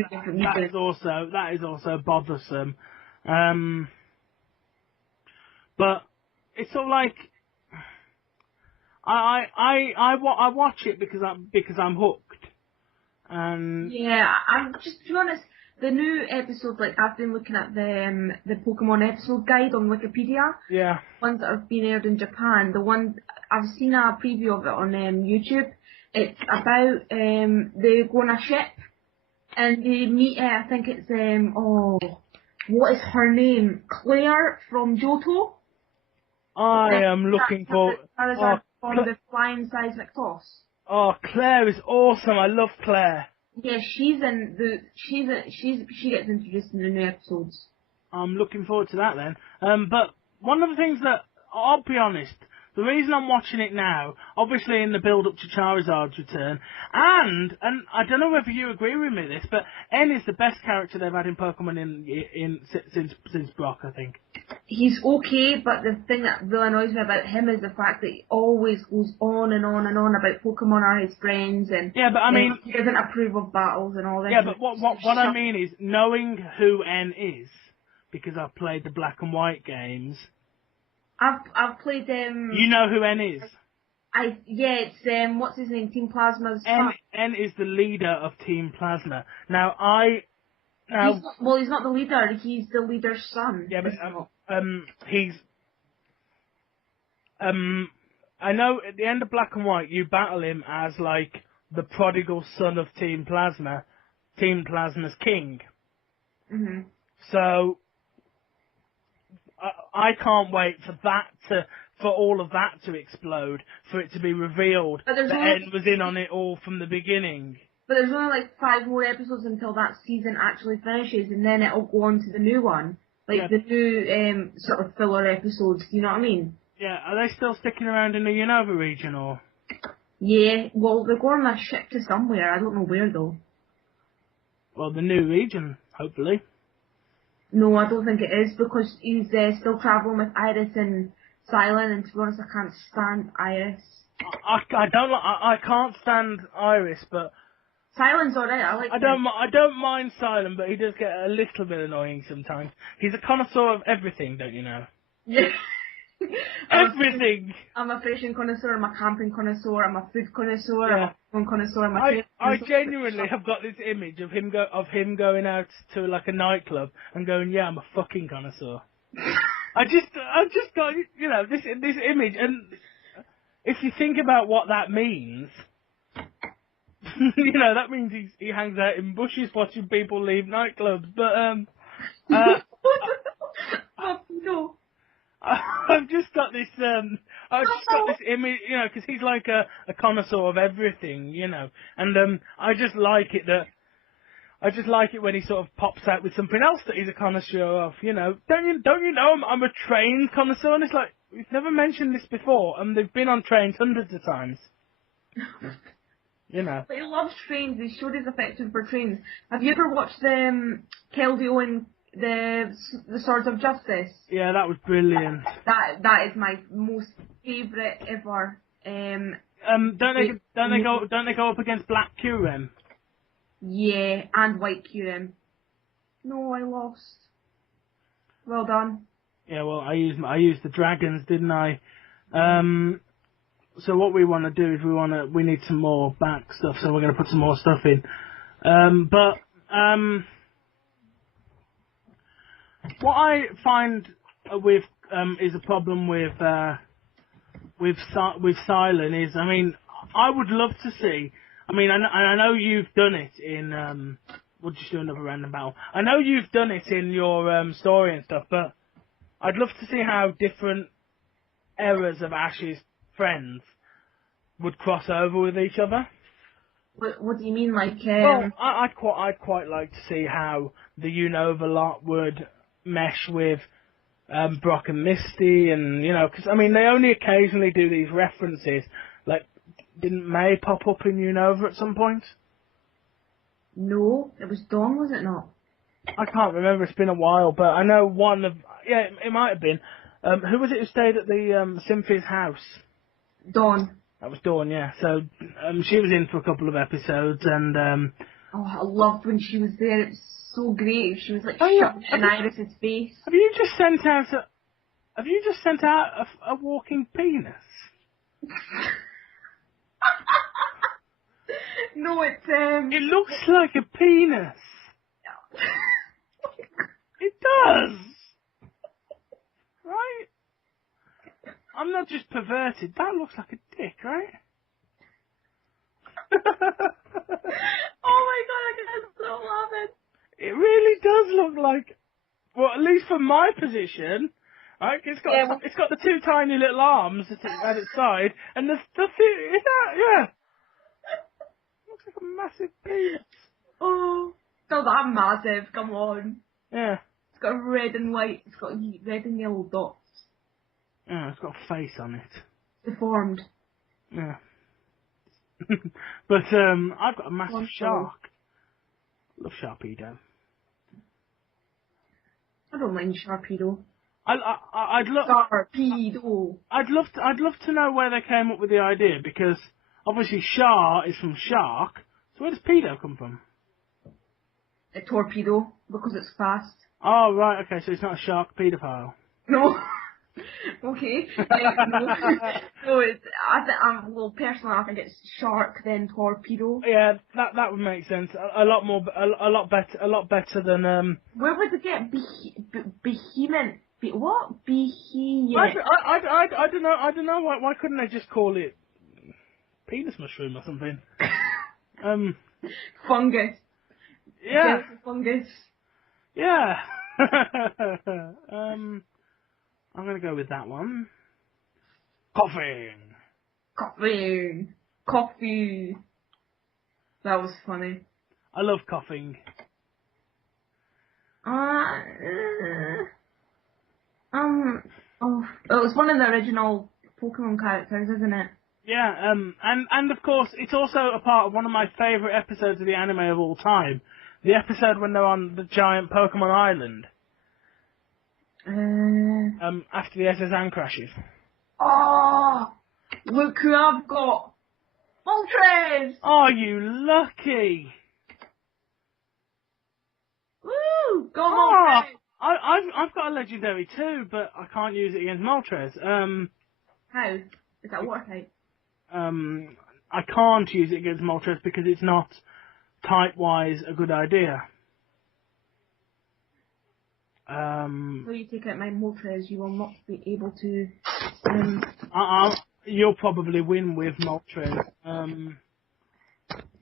is also bothersome. But it's sort of like I watch it because I'm hooked. And yeah, I'm just to be honest. The new episodes, like I've been looking at the Pokemon episode guide on Wikipedia. Yeah. Ones that have been aired in Japan. The one I've seen a preview of it on YouTube. It's about they go on a ship and they meet. I think it's what is her name? Claire from Johto. I am looking for. On the flying seismic toss. Oh, Claire is awesome. I love Claire. Yeah, she gets introduced in the new episodes. I'm looking forward to that then. But one of the things that, I'll be honest, the reason I'm watching it now, obviously in the build-up to Charizard's return, and I don't know whether you agree with me this, but N is the best character they've had in Pokemon since Brock, I think. He's okay, but the thing that really annoys me about him is the fact that he always goes on and on and on about Pokemon are his friends, and yeah, but I mean, he doesn't approve of battles and all that. Yeah, but what I mean is knowing who N is, because I've played the Black and White games. I've played You know who N is? It's what's his name? Team Plasma's. N is the leader of Team Plasma. Now he's not the leader. He's the leader's son. Yeah, but he's. I know at the end of Black and White, you battle him as like the prodigal son of Team Plasma, Team Plasma's king. Mhm. So I can't wait for all of that to explode, for it to be revealed that N was in on it all from the beginning. But there's only like 5 more episodes until that season actually finishes, and then it'll go on to the new one. Like the new sort of filler episodes, do you know what I mean? Yeah, are they still sticking around in the Unova region, or? Yeah, well, they're going on a ship to somewhere. I don't know where though. Well, the new region, hopefully. No, I don't think it is because he's still travelling with Iris and Silent, and to be honest, I can't stand Iris. I can't stand Iris, but Silent's alright. I like. I don't mind Silent, but he does get a little bit annoying sometimes. He's a connoisseur of everything, don't you know? Yeah. Everything. I'm a fishing connoisseur, I'm a camping connoisseur, I'm a food connoisseur, Yeah. I'm a phone connoisseur, I'm a I genuinely have got this image of him going out to like a nightclub and going, yeah, I'm a fucking connoisseur. I've just got, you know, this image, and if you think about what that means, you know, that means he hangs out in bushes watching people leave nightclubs. But no. I've just got this image, you know, because he's like a connoisseur of everything, you know, and I just like it when he sort of pops out with something else that he's a connoisseur of, you know. Don't you know I'm a trained connoisseur? And it's like, we've never mentioned this before, and they've been on trains hundreds of times. You know. But he loves trains. He's showed his affection for trains. Have you ever watched Keldeo and the Swords of Justice? Yeah, that was brilliant. That is my most favourite ever. Don't they go up against Black Curem? Yeah, and White Curem. No, I lost. Well done. Yeah, well, I used the dragons, didn't I? So what we want to do is we need some more back stuff, so we're going to put some more stuff in. What I find is a problem with Silent is, I mean, I would love to see. I mean, I know you've done it in. We'll just do another random battle. I know you've done it in your story and stuff, but I'd love to see how different eras of Ash's friends would cross over with each other. What do you mean, like? Well, I'd quite like to see how the Unova lot would mesh with Brock and Misty, and you know, because I mean, they only occasionally do these references. Like, didn't May pop up in Unova at some point? No, it was Dawn, was it not? I can't remember. It's been a while, but I know one of it might have been. Who was it who stayed at the Symphy's house? Dawn. That was Dawn, yeah. So she was in for a couple of episodes, and oh, I loved when she was there. It was so great. She was like shoving in Iris's face. Have you just sent out a walking penis? No, it's It looks like a penis. It does. Right? I'm not just perverted. That looks like a dick, right? Oh my god, I can't stop laughing. It really does look like, well, at least from my position, right? It's got the two tiny little arms at its side, and is that, yeah. Looks like a massive penis. Oh, not that massive, come on. Yeah. It's got red and white, it's got red and yellow dots. Yeah, it's got a face on it. Deformed. Yeah. But I've got a massive shark. Love Sharpedo. I don't mind Sharpedo. I'd love Sharpedo. I'd love to know where they came up with the idea, because obviously Shar is from shark. So where does pedo come from? A torpedo, because it's fast. Oh right, okay, so it's not a shark pedophile. No. Okay. No, it's, well, personally, I think it's shark then torpedo. Yeah, that would make sense. A lot better than Where would they get behemoth? What? Behemoth? I don't know. Why couldn't they just call it penis mushroom or something? Fungus. Yeah. Fungus. Yeah. I'm going to go with that one. Coughing. Coffee. That was funny. I love coughing. It was one of the original Pokemon characters, isn't it? Yeah, and of course, it's also a part of one of my favourite episodes of the anime of all time. The episode when they're on the giant Pokemon Island. After the SS Anne crashes. Oh, look who I've got. Moltres! Oh, you lucky! Woo! Go Oh, Moltres! I've got a legendary too, but I can't use it against Moltres. How? Is that water type? I can't use it against Moltres because it's not type-wise a good idea. So you take out my Moltres, you will not be able to. You'll probably win with Moltres.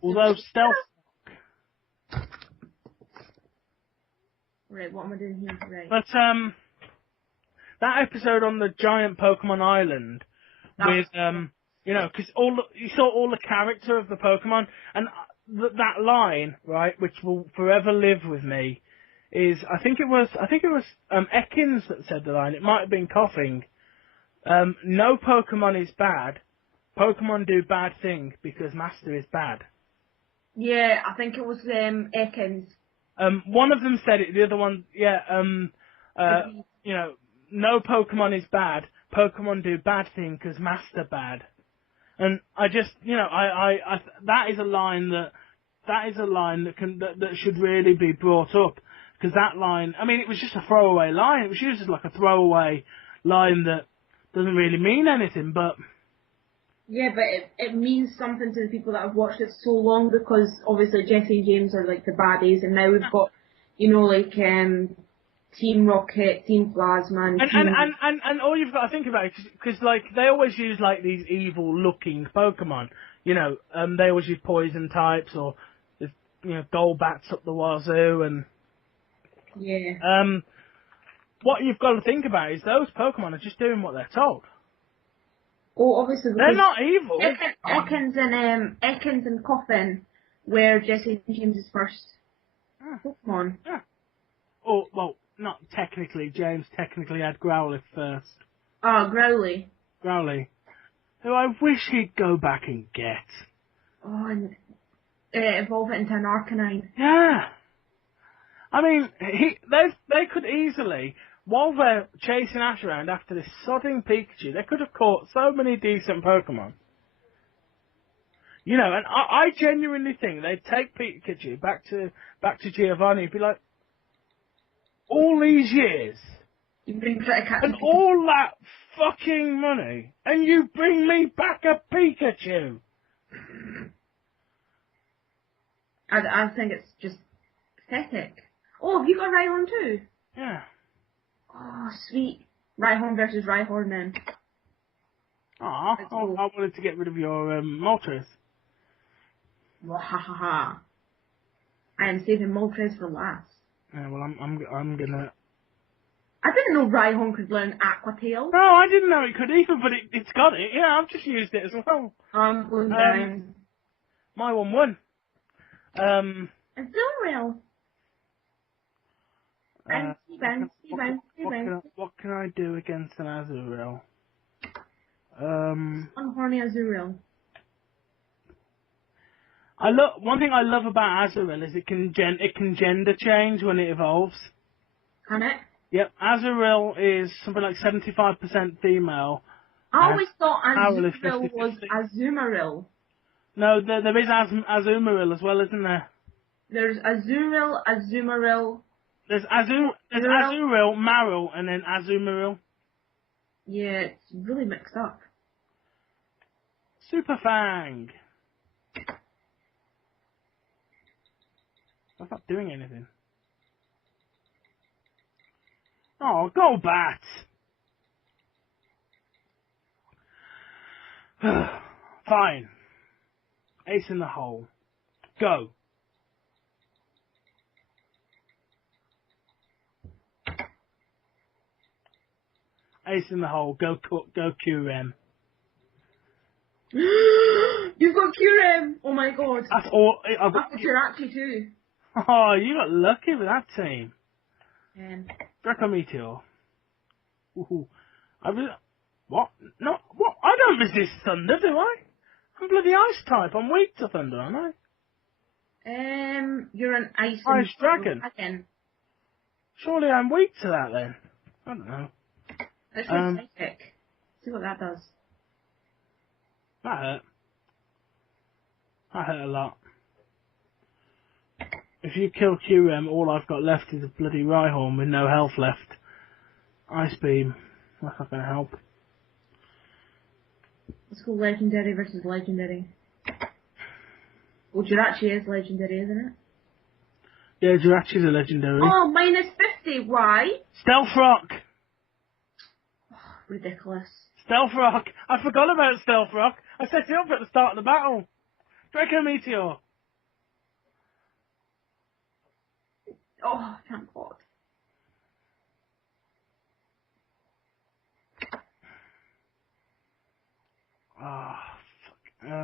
Although Stealth. Right, what am I doing here? Right. But that episode on the giant Pokemon Island with you know, because you saw all the character of the Pokemon, and that line, right, which will forever live with me, is I think it was Ekins that said the line. It might have been Coughing. No Pokemon is bad. Pokemon do bad things because Master is bad. Yeah, I think it was Ekins. One of them said it. The other one, yeah. You know, no Pokemon is bad. Pokemon do bad things because Master bad. And I just, you know, I that is a line that should really be brought up, because that line, I mean, it was just a throwaway line. It was used as like a throwaway line that doesn't really mean anything, but. Yeah, but it means something to the people that have watched it so long, because obviously Jesse and James are like the baddies, and now we've got, you know, like Team Rocket, Team Plasma, and all you've got to think about it, because like they always use like these evil-looking Pokemon. You know, they always use poison types, or there's, you know, Golbats up the wazoo, and yeah. What you've got to think about is those Pokemon are just doing what they're told. Oh, obviously they're not evil. Ekans and Coffin were Jesse and James' first Pokemon. Yeah. Oh, well, not technically. James technically had Growlithe first. Oh, Growly, who I wish he'd go back and get. Oh, and evolve it into an Arcanine. Yeah. I mean, they could easily, while they're chasing Ash around after this sodding Pikachu, they could have caught so many decent Pokemon. You know, and I genuinely think they'd take Pikachu back to Giovanni and be like, all these years, You've been trying to catch and all that fucking money, and you bring me back a Pikachu. I think it's just pathetic. Oh, have you got Rhyhorn too? Yeah. Oh, sweet. Rhyhorn versus Rhyhorn then. Aw, cool. I wanted to get rid of your Moltres. Wahahaha. I am saving Moltres for last. Yeah, well, I'm gonna. I didn't know Rhyhorn could learn Aqua Tail. No, I didn't know it could either, but it's got it. Yeah, I've just used it as well. I'm going down. My 1-1. Azurill. And Steven. What can I do against an Azurill? Unhorny Azurill. One thing I love about Azurill is it can gender change when it evolves. Can it? Yep, Azurill is something like 75% female. I always thought Azurill was Azumarill. No, there is Azumarill as well, isn't there? There's Azurill, Azumarill. There's Azurill, Marill, and then Azumarill. Yeah, it's really mixed up. Super Fang. That's not doing anything. Oh, Golbat! Fine. Ace in the hole. Go. Ace in the hole. Go QRM. You've got QRM! Oh my god. That's all. I've got Kirachi too. Oh, you got lucky with that team. Draco Meteor. Ooh. What? No, what? I don't resist thunder, do I? I'm bloody ice type. I'm weak to thunder, aren't I? You're an ice dragon. Surely I'm weak to that then. I don't know. Let's go psychic. See what that does. That hurt. That hurt a lot. If you kill QM, all I've got left is a bloody Rhyhorn with no health left. Ice Beam. That's not going to help. Let's go legendary versus legendary. Well, Jirachi is legendary, isn't it? Yeah, Jirachi's a legendary. Oh, minus 50, why? Stealth Rock! Oh, ridiculous. Stealth Rock! I forgot about Stealth Rock! I set it up at the start of the battle! Draco Meteor! Oh, thank God. Oh, fuck.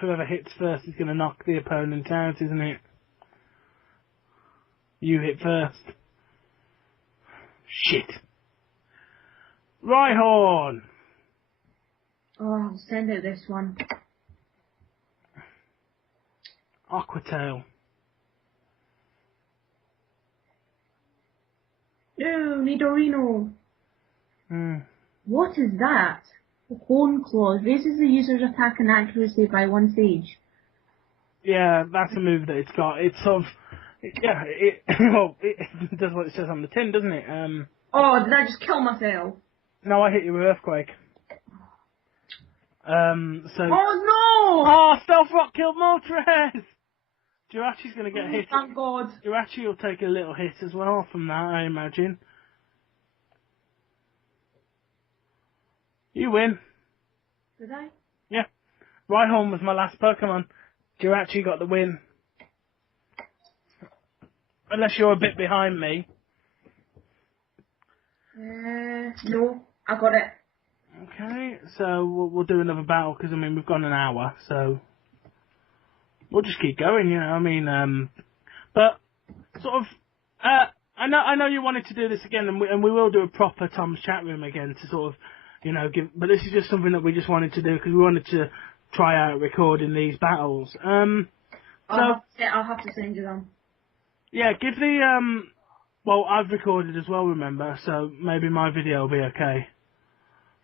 Whoever hits first is going to knock the opponent out, isn't it? You hit first. Shit. Rhyhorn! Oh, I'll send out this one. Aquatail. No, Nidorino. What is that? Horn Claws raises the user's attack and accuracy by 1 stage. Yeah, that's a move that it's got. It's sort of... Yeah, well, it does what it says on the tin, doesn't it? Oh, did I just kill myself? No, I hit you with Earthquake. So... Oh no! Oh, Stealth Rock killed Moltres! Jirachi's going to get hit. Thank God. Jirachi will take a little hit as well from that, I imagine. You win. Did I? Yeah. Rhyhorn was my last Pokemon. Jirachi got the win. Unless you're a bit behind me. No, I got it. Okay, so we'll do another battle, because, I mean, we've gone an hour, so... We'll just keep going, you know, I mean, but, sort of, I know you wanted to do this again, and we will do a proper Tom's chat room again to sort of, you know, but this is just something that we just wanted to do, because we wanted to try out recording these battles. I'll have to send you them. Yeah, give the, well, I've recorded as well, remember, so maybe my video will be okay.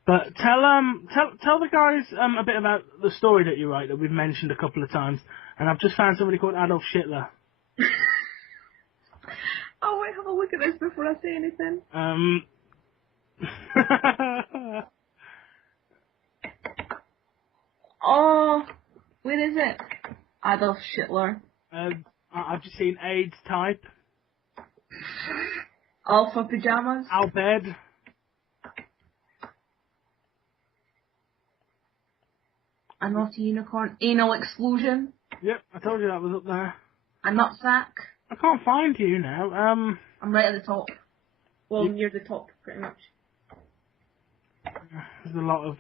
But tell the guys a bit about the story that you write that we've mentioned a couple of times, and I've just found somebody called Adolf Hitler. Oh wait, have a look at this before I say anything. Oh, where is it? Adolf Hitler. I've just seen AIDS type. Alpha pajamas. Albed. A naughty unicorn. Anal explosion. Yep, I told you that was up there. A nutsack. I can't find you now. I'm right at the top. Well, near the top, pretty much. There's a lot of...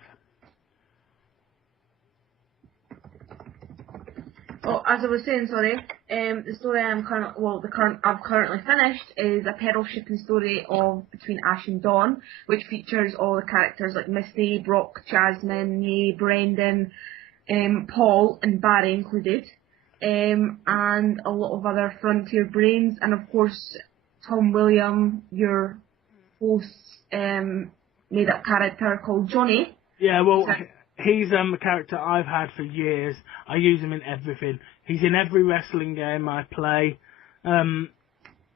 Oh, as I was saying, sorry, the story I've currently finished is a peril shipping story of Between Ash and Dawn, which features all the characters like Misty, Brock, Jasmine, Ye, Brendan, Paul and Barry included, and a lot of other Frontier brains, and of course Tom William, your host, made up character called Johnny. Yeah, well... He's a character I've had for years. I use him in everything. He's in every wrestling game I play.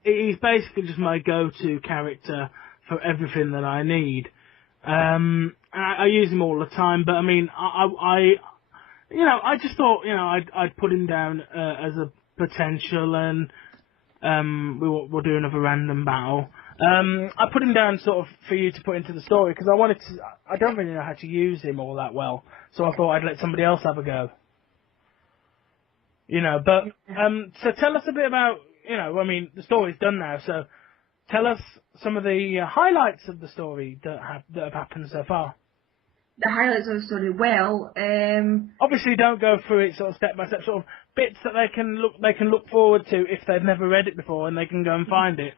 He's basically just my go-to character for everything that I need. I use him all the time, but I mean, I just thought, I'd put him down as a potential, and we'll do another random battle. I put him down sort of for you to put into the story, because I don't really know how to use him all that well, so I thought I'd let somebody else have a go. But, so tell us a bit about, the story's done now, so tell us some of the highlights of the story that have happened so far. The highlights of the story, well, obviously don't go through it sort of step by step, sort of bits that they can look forward to if they've never read it before, and they can go and find it.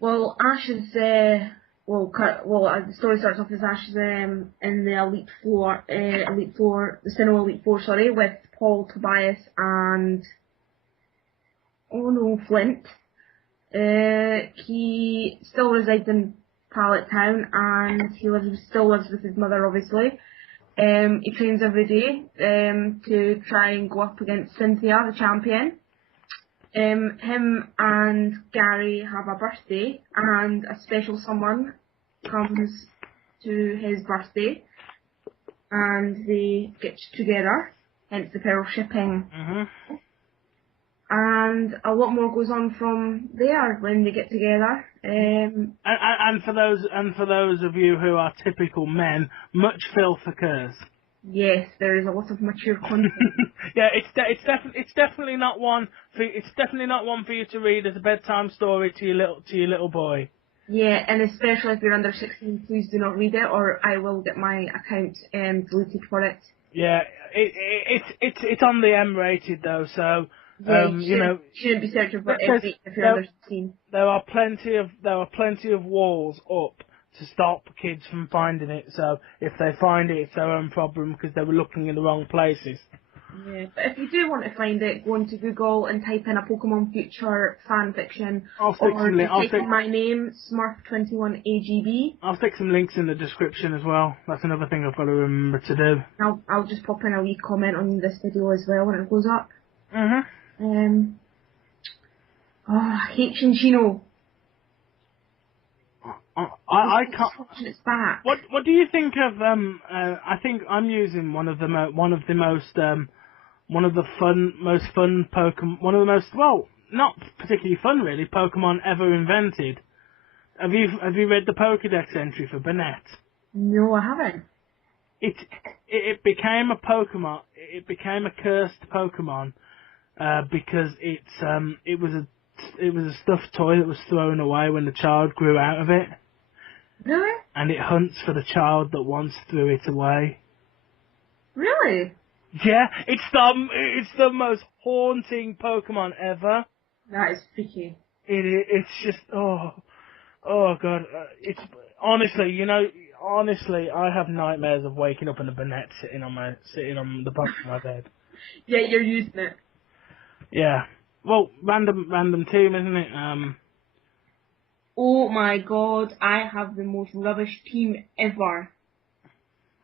Well, Ash's the story starts off as Ash is in the Elite Four, the Sinnoh Elite Four, sorry, with Paul, Tobias, and Flint. He still resides in Pallet Town, and he still lives with his mother, obviously. He trains every day to try and go up against Cynthia, the champion. Him and Gary have a birthday, and a special someone comes to his birthday, and they get together, hence the pair of shipping. Mm-hmm. And a lot more goes on from there when they get together. And for those of you who are typical men, much filth occurs. Yes, there is a lot of mature content. Yeah, it's definitely not one for you to read as a bedtime story to your little boy. Yeah, and especially if you're under 16, please do not read it, or I will get my account deleted for it. Yeah, it's on the M rated though, so yeah, shouldn't be searching for every if you're under 16. There are plenty of walls up to stop kids from finding it. So if they find it, it's their own problem because they were looking in the wrong places. Yeah, but if you do want to find it, go into Google and type in a Pokemon Future fan fiction, or type in my name, SmurfetteAGB. I'll stick some links in the description as well. That's another thing I've got to remember to do. I'll just pop in a wee comment on this video as well when it goes up. Mhm. I hate Chinchino. I can't. It's back. What do you think of I think I'm using one of the most fun Pokemon, one of the most, well, not particularly fun really, Pokemon ever invented. Have you read the Pokédex entry for Burnett? No, I haven't. It became a Pokemon. It became a cursed Pokemon because it was a stuffed toy that was thrown away when the child grew out of it. Really? And it hunts for the child that once threw it away. Really? Yeah, it's the most haunting Pokemon ever. That is freaky. It's just oh god. It's honestly, I have nightmares of waking up in a Burnett sitting on the bottom of my bed. Yeah, you're using it. Yeah. Well, random team, isn't it? Oh my god, I have the most rubbish team ever.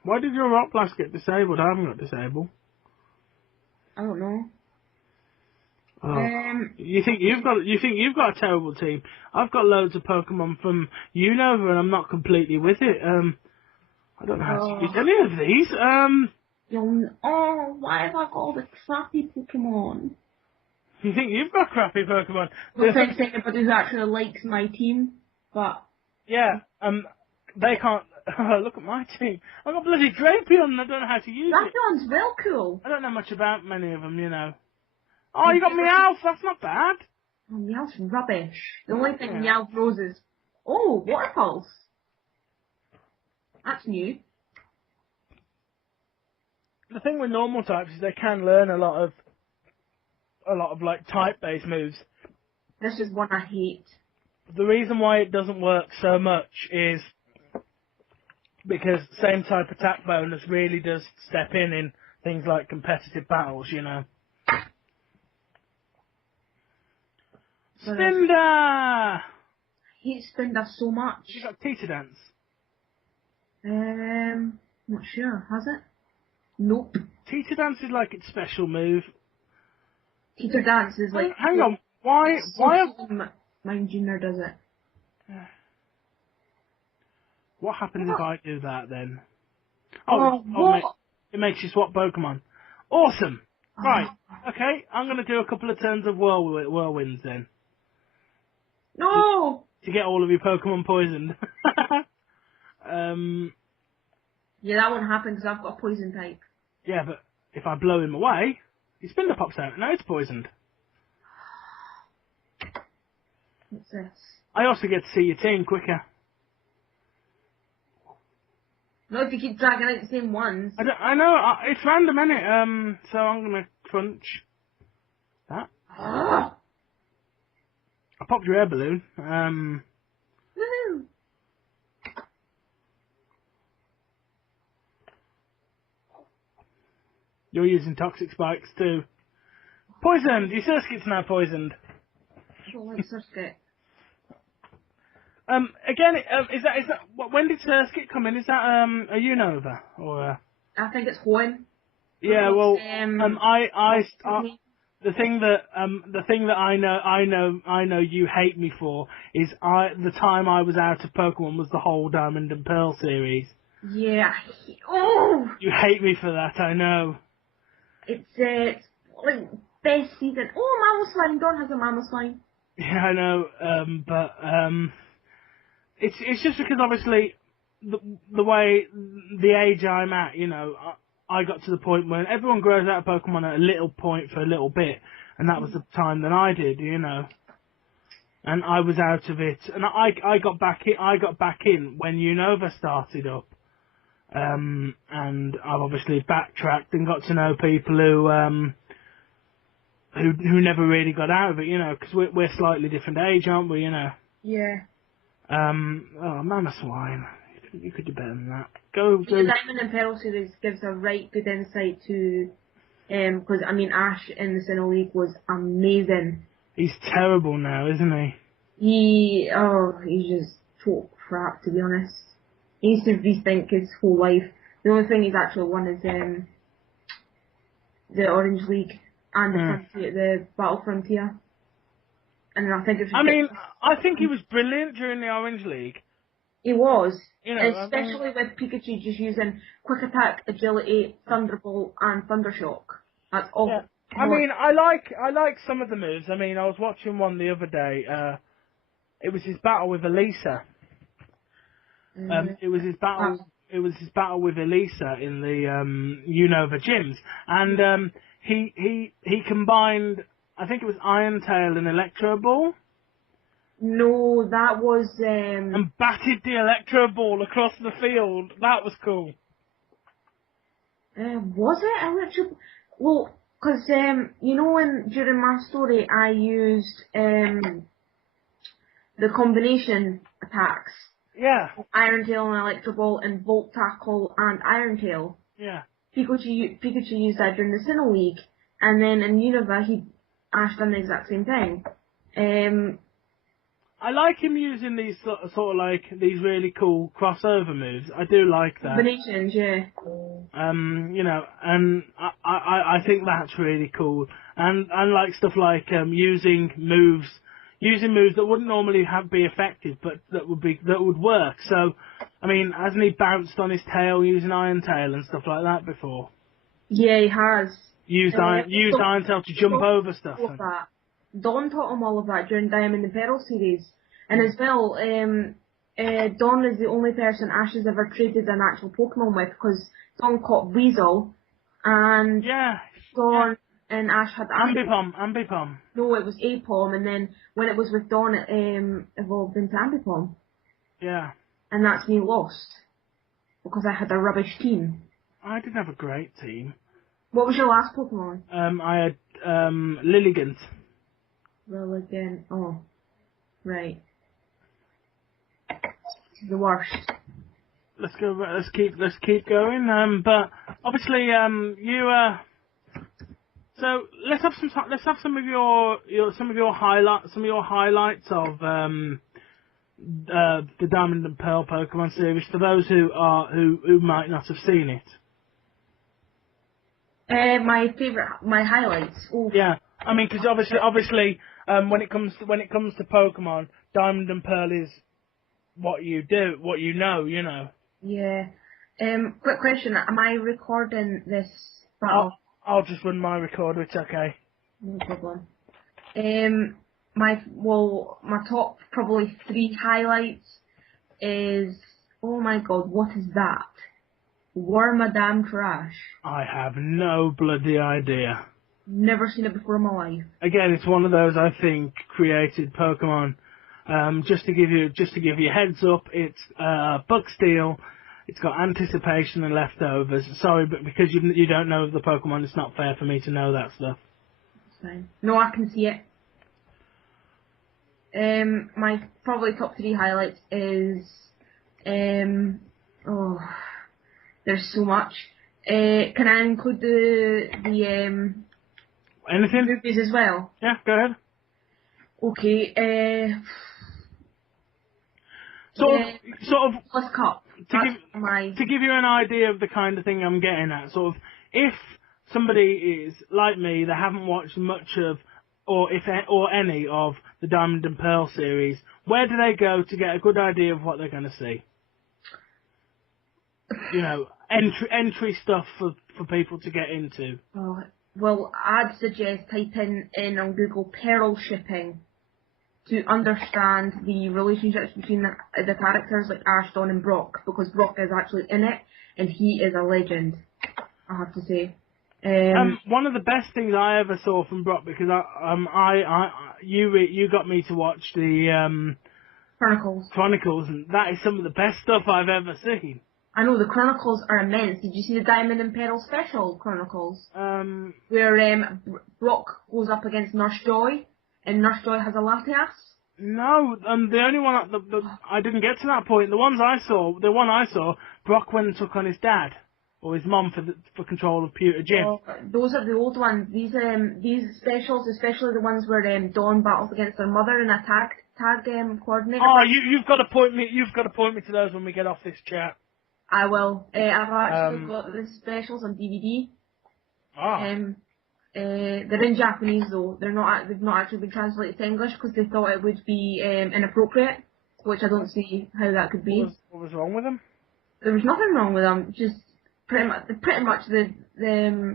Why did your Rock Blast get disabled? I haven't got disabled. I don't know. Oh. You think you've got a terrible team? I've got loads of Pokemon from Unova and I'm not completely with it. I don't know how to use any of these. Why have I got all the crappy Pokemon? You think you've got crappy Pokemon? Well, thanks to anybody who actually likes my team, but... Yeah, they can't... look at my team. I've got bloody Drapion and I don't know how to use it. Drapion's well cool. I don't know much about many of them, Oh, you got Meowth, that's not bad. Oh, Meowth's rubbish. The only thing Meowth throws is... Oh, Water Pulse. That's new. The thing with normal types is they can learn a lot of like type-based moves. This is one I hate. The reason why it doesn't work so much is because same type attack bonus really does step in things like competitive battles, Spinder! I hate Spinder so much. You got Teeter Dance? Not sure. Has it? Nope. Teeter Dance is like its special move. Teeter Dance is like... Hang on. Why? Mind Junior does it. What happens if I do that then? What? It makes you swap Pokemon. Awesome. Right. Okay. I'm going to do a couple of turns of whirlwinds then. No! To get all of your Pokemon poisoned. Yeah, that won't happen because I've got a poison type. Yeah, but if I blow him away, his Spinder pops out. Now it's poisoned. What's this? I also get to see your team quicker. Not if you keep dragging out the same ones. I know, it's random, innit? So I'm going to crunch that. I popped your air balloon. Woohoo! You're using toxic spikes too. Poisoned! Your Surskit's now poisoned. I don't like Surskit. Again, is that, when did Surskit come in? Is that, a Unova? Or, I think it's Hoenn. yeah, well, the thing that I know you hate me for is the time I was out of Pokemon was the whole Diamond and Pearl series. Yeah. Oh! You hate me for that, I know. It's like best season. Oh, Mamoswine. Dawn has a Mamoswine. Yeah, I know, but it's just because obviously the way, the age I'm at, you know, I got to the point when everyone grows out of Pokemon at a little point for a little bit, and that was the time that I did, you know. And I was out of it, and I got back in when Unova started up. And I've obviously backtracked and got to know people who never really got out of it, you know, because we're slightly different age, aren't we, you know? Yeah. Oh, Mamoswine. You could do better than that. Go. The Diamond and Pearl series gives a right good insight to, because I mean Ash in the Sinnoh League was amazing. He's terrible now, isn't he? He's just total crap, to be honest. He needs to rethink his whole life. The only thing he's actually won is the Orange League and the Battle Frontier. And I think it's. I think he was brilliant during the Orange League. He was, you know, especially with Pikachu just using Quick Attack, Agility, Thunderbolt, and Thundershock. That's all. Yeah. I like some of the moves. I mean, I was watching one the other day. It was his battle with Elisa. It was his battle with Elisa in the Unova gyms, and he combined. I think it was Iron Tail and Electro Ball. No, that was... And batted the Electro Ball across the field. That was cool. Was it Electro... Well, because, you know when, during my story, I used the combination attacks. Yeah. Iron Tail and Electro Ball and Volt Tackle and Iron Tail. Yeah. Pikachu used that during the Sinnoh League. And then in Unova, Ash done the exact same thing. I like him using these sort of like these really cool crossover moves. I do like that. Combinations, yeah. You know, and I think that's really cool. And like stuff like using moves that wouldn't normally be effective, but that would work. So, I mean, hasn't he bounced on his tail using Iron Tail and stuff like that before? Yeah, he has. Used Iron Tail to jump over stuff. Dawn taught him all of that during Diamond and Pearl series. And as well, Dawn is the only person Ash has ever traded an actual Pokemon with, because Dawn caught Weasel, and Dawn and Ash had Ambipom. No, it was Apom, and then when it was with Dawn, it evolved into Ambipom. Yeah. And that's me lost, because I had a rubbish team. I didn't have a great team. What was your last Pokemon? I had Lilligant. Lilligant. Oh, right. The worst. Let's go. Let's keep going. But obviously, so let's have some of your highlights of the Diamond and Pearl Pokemon series for those who might not have seen it. My highlights. Ooh. Yeah, I mean, because obviously, when it comes to Pokemon, Diamond and Pearl is what you do, what you know. Yeah. Quick question: am I recording this battle? I'll just run my recorder. It's okay. No problem. My top probably 3 highlights is, oh my god, what is that? Wormadam Trash. I have no bloody idea. Never seen it before in my life. Again, it's one of those I think created Pokemon. Just to give you a heads up, it's Bug Steel. It's got Anticipation and Leftovers. Sorry, but because you don't know the Pokemon, it's not fair for me to know that stuff. That's fine. No, I can see it. My probably top 3 highlights is there's so much. Can I include the Anything? movies as well? Yeah, go ahead. Okay. Sort of Plus Cup. to give you an idea of the kind of thing I'm getting at. Sort of, if somebody is like me, they haven't watched much of, or any of the Diamond and Pearl series, where do they go to get a good idea of what they're going to see? You know, entry stuff for people to get into. Oh, well, I'd suggest typing in on Google Pearl shipping to understand the relationships between the characters like Ash, Dawn and Brock, because Brock is actually in it, and he is a legend, I have to say. One of the best things I ever saw from Brock, because you got me to watch the Chronicles, and that is some of the best stuff I've ever seen. I know, the Chronicles are immense. Did you see the Diamond and Pearl special Chronicles? Where Brock goes up against Nurse Joy, and Nurse Joy has a Latias? No, the only one I didn't get to that point. The one I saw, Brock went and took on his dad or his mum for control of Pewter Jim. Oh, those are the old ones. These specials, especially the ones where Dawn battles against her mother in a tag coordinator. Oh, you've got to point me to those when we get off this chat. I will. I've actually got the specials on DVD. Oh. They're in Japanese though. They've not actually been translated to English because they thought it would be inappropriate, which I don't see how that could be. What was wrong with them? There was nothing wrong with them. Just pretty much the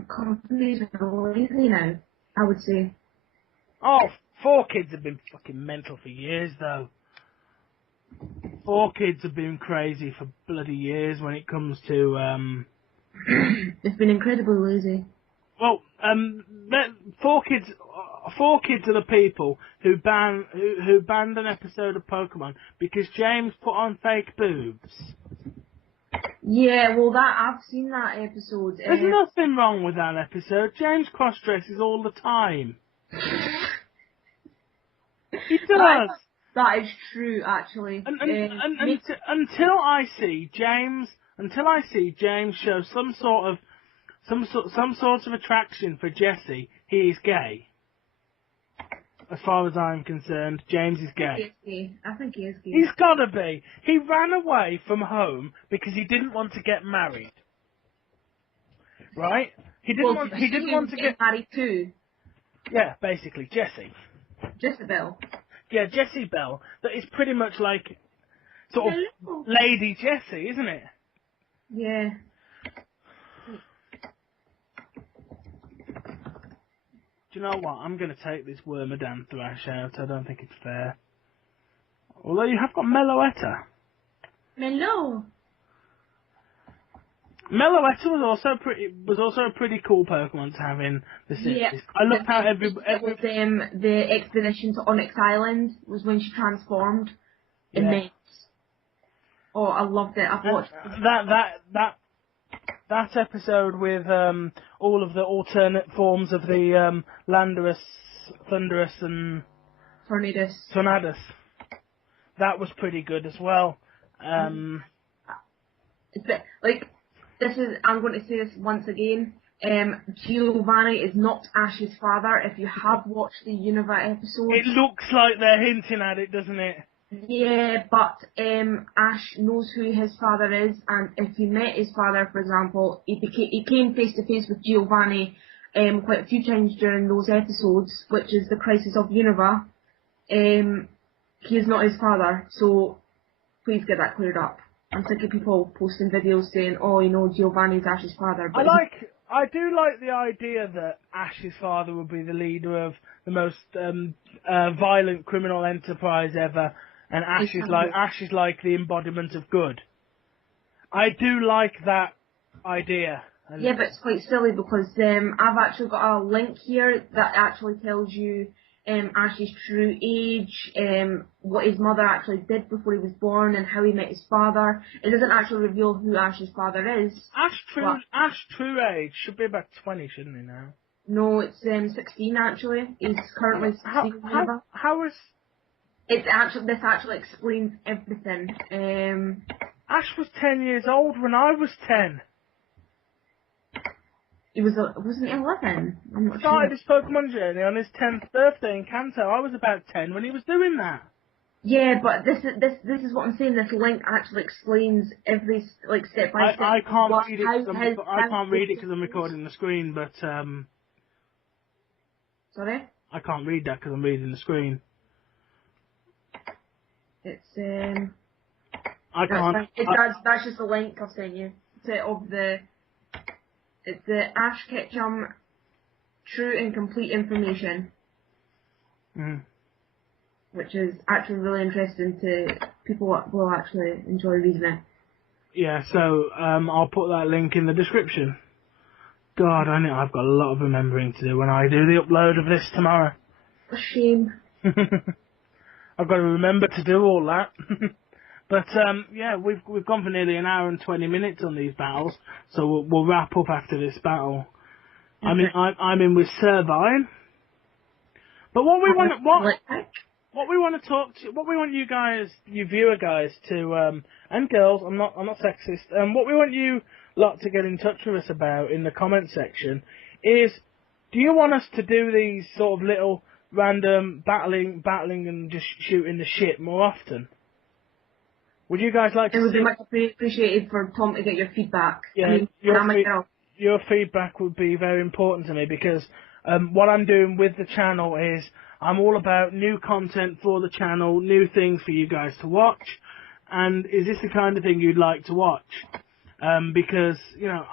companies are lazy now, I would say. Oh, 4Kids have been fucking mental for years though. 4Kids have been crazy for bloody years when it comes to They've been incredibly lazy. Well, 4Kids are the people who banned an episode of Pokemon because James put on fake boobs. Yeah, well, I've seen that episode. There's nothing wrong with that episode. James cross-dresses all the time. He does. That is true, actually. Until I see James show some sort of attraction for Jessie, he is gay. As far as I'm concerned, James is gay. I think he is gay. He's gotta be. He ran away from home because he didn't want to get married. Right? He didn't want to get married too. Yeah, basically, Jessie. Jezebel. Yeah, Jessie Bell. That is pretty much like sort of Lady Jessie, isn't it? Yeah. Do you know what? I'm going to take this Wormadam Thrash out. I don't think it's fair. Although you have got Meloetta. Meloetta was also a pretty cool Pokemon to have in the series. Yeah. I loved how every the expedition to Onyx Island was when she transformed. Yeah. Immense. Oh, I loved it. I've watched that episode with all of the alternate forms of the Landorus, Thundurus, and Tornadus. That was pretty good as well. I'm going to say this once again. Giovanni is not Ash's father. If you have watched the Unova episode, it looks like they're hinting at it, doesn't it? Yeah, but Ash knows who his father is, and if he met his father, for example, he came face to face with Giovanni quite a few times during those episodes, which is the Crisis of Unova. He is not his father, so please get that cleared up. I'm sick of people posting videos saying, "Oh, Giovanni's Ash's father." But I do like the idea that Ash's father would be the leader of the most violent criminal enterprise ever, and Ash is like the embodiment of good. I do like that idea. Yeah, but it's quite silly because I've actually got a link here that actually tells you Ash's true age, what his mother actually did before he was born, and how he met his father. It doesn't actually reveal who Ash's father is. Ash true age should be about 20, shouldn't he now? No, it's 16 actually. He's currently 16. How is? This actually explains everything. Ash was 10 years old when I was 10. wasn't he 11? I'm not Started sure. his Pokemon journey on his 10th birthday in Kanto. I was about 10 when he was doing that. Yeah, but this is what I'm saying. This link actually explains every step by step. I can't read it. I can't read it because I'm recording the screen. But Sorry. I can't read that because I'm reading the screen. It's I can't. That's just a link I've sent you. It's the Ash Ketchum True and Complete Information. Mm. Which is actually really interesting to people that will actually enjoy reading it. Yeah, so I'll put that link in the description. God, I've got a lot of remembering to do when I do the upload of this tomorrow. A shame. I've got to remember to do all that. But yeah, we've gone for nearly an hour and 20 minutes on these battles, so we'll wrap up after this battle. Okay. I'm in with Servine. But what we want you guys, you viewer guys, to and girls, I'm not sexist. What we want you lot to get in touch with us about in the comment section is, do you want us to do these sort of little random battling and just shooting the shit more often? Would you guys like to? It would be much appreciated for Tom to get your feedback. Yeah, your feedback would be very important to me, because what I'm doing with the channel is I'm all about new content for the channel, new things for you guys to watch. And is this the kind of thing you'd like to watch? Because, you know,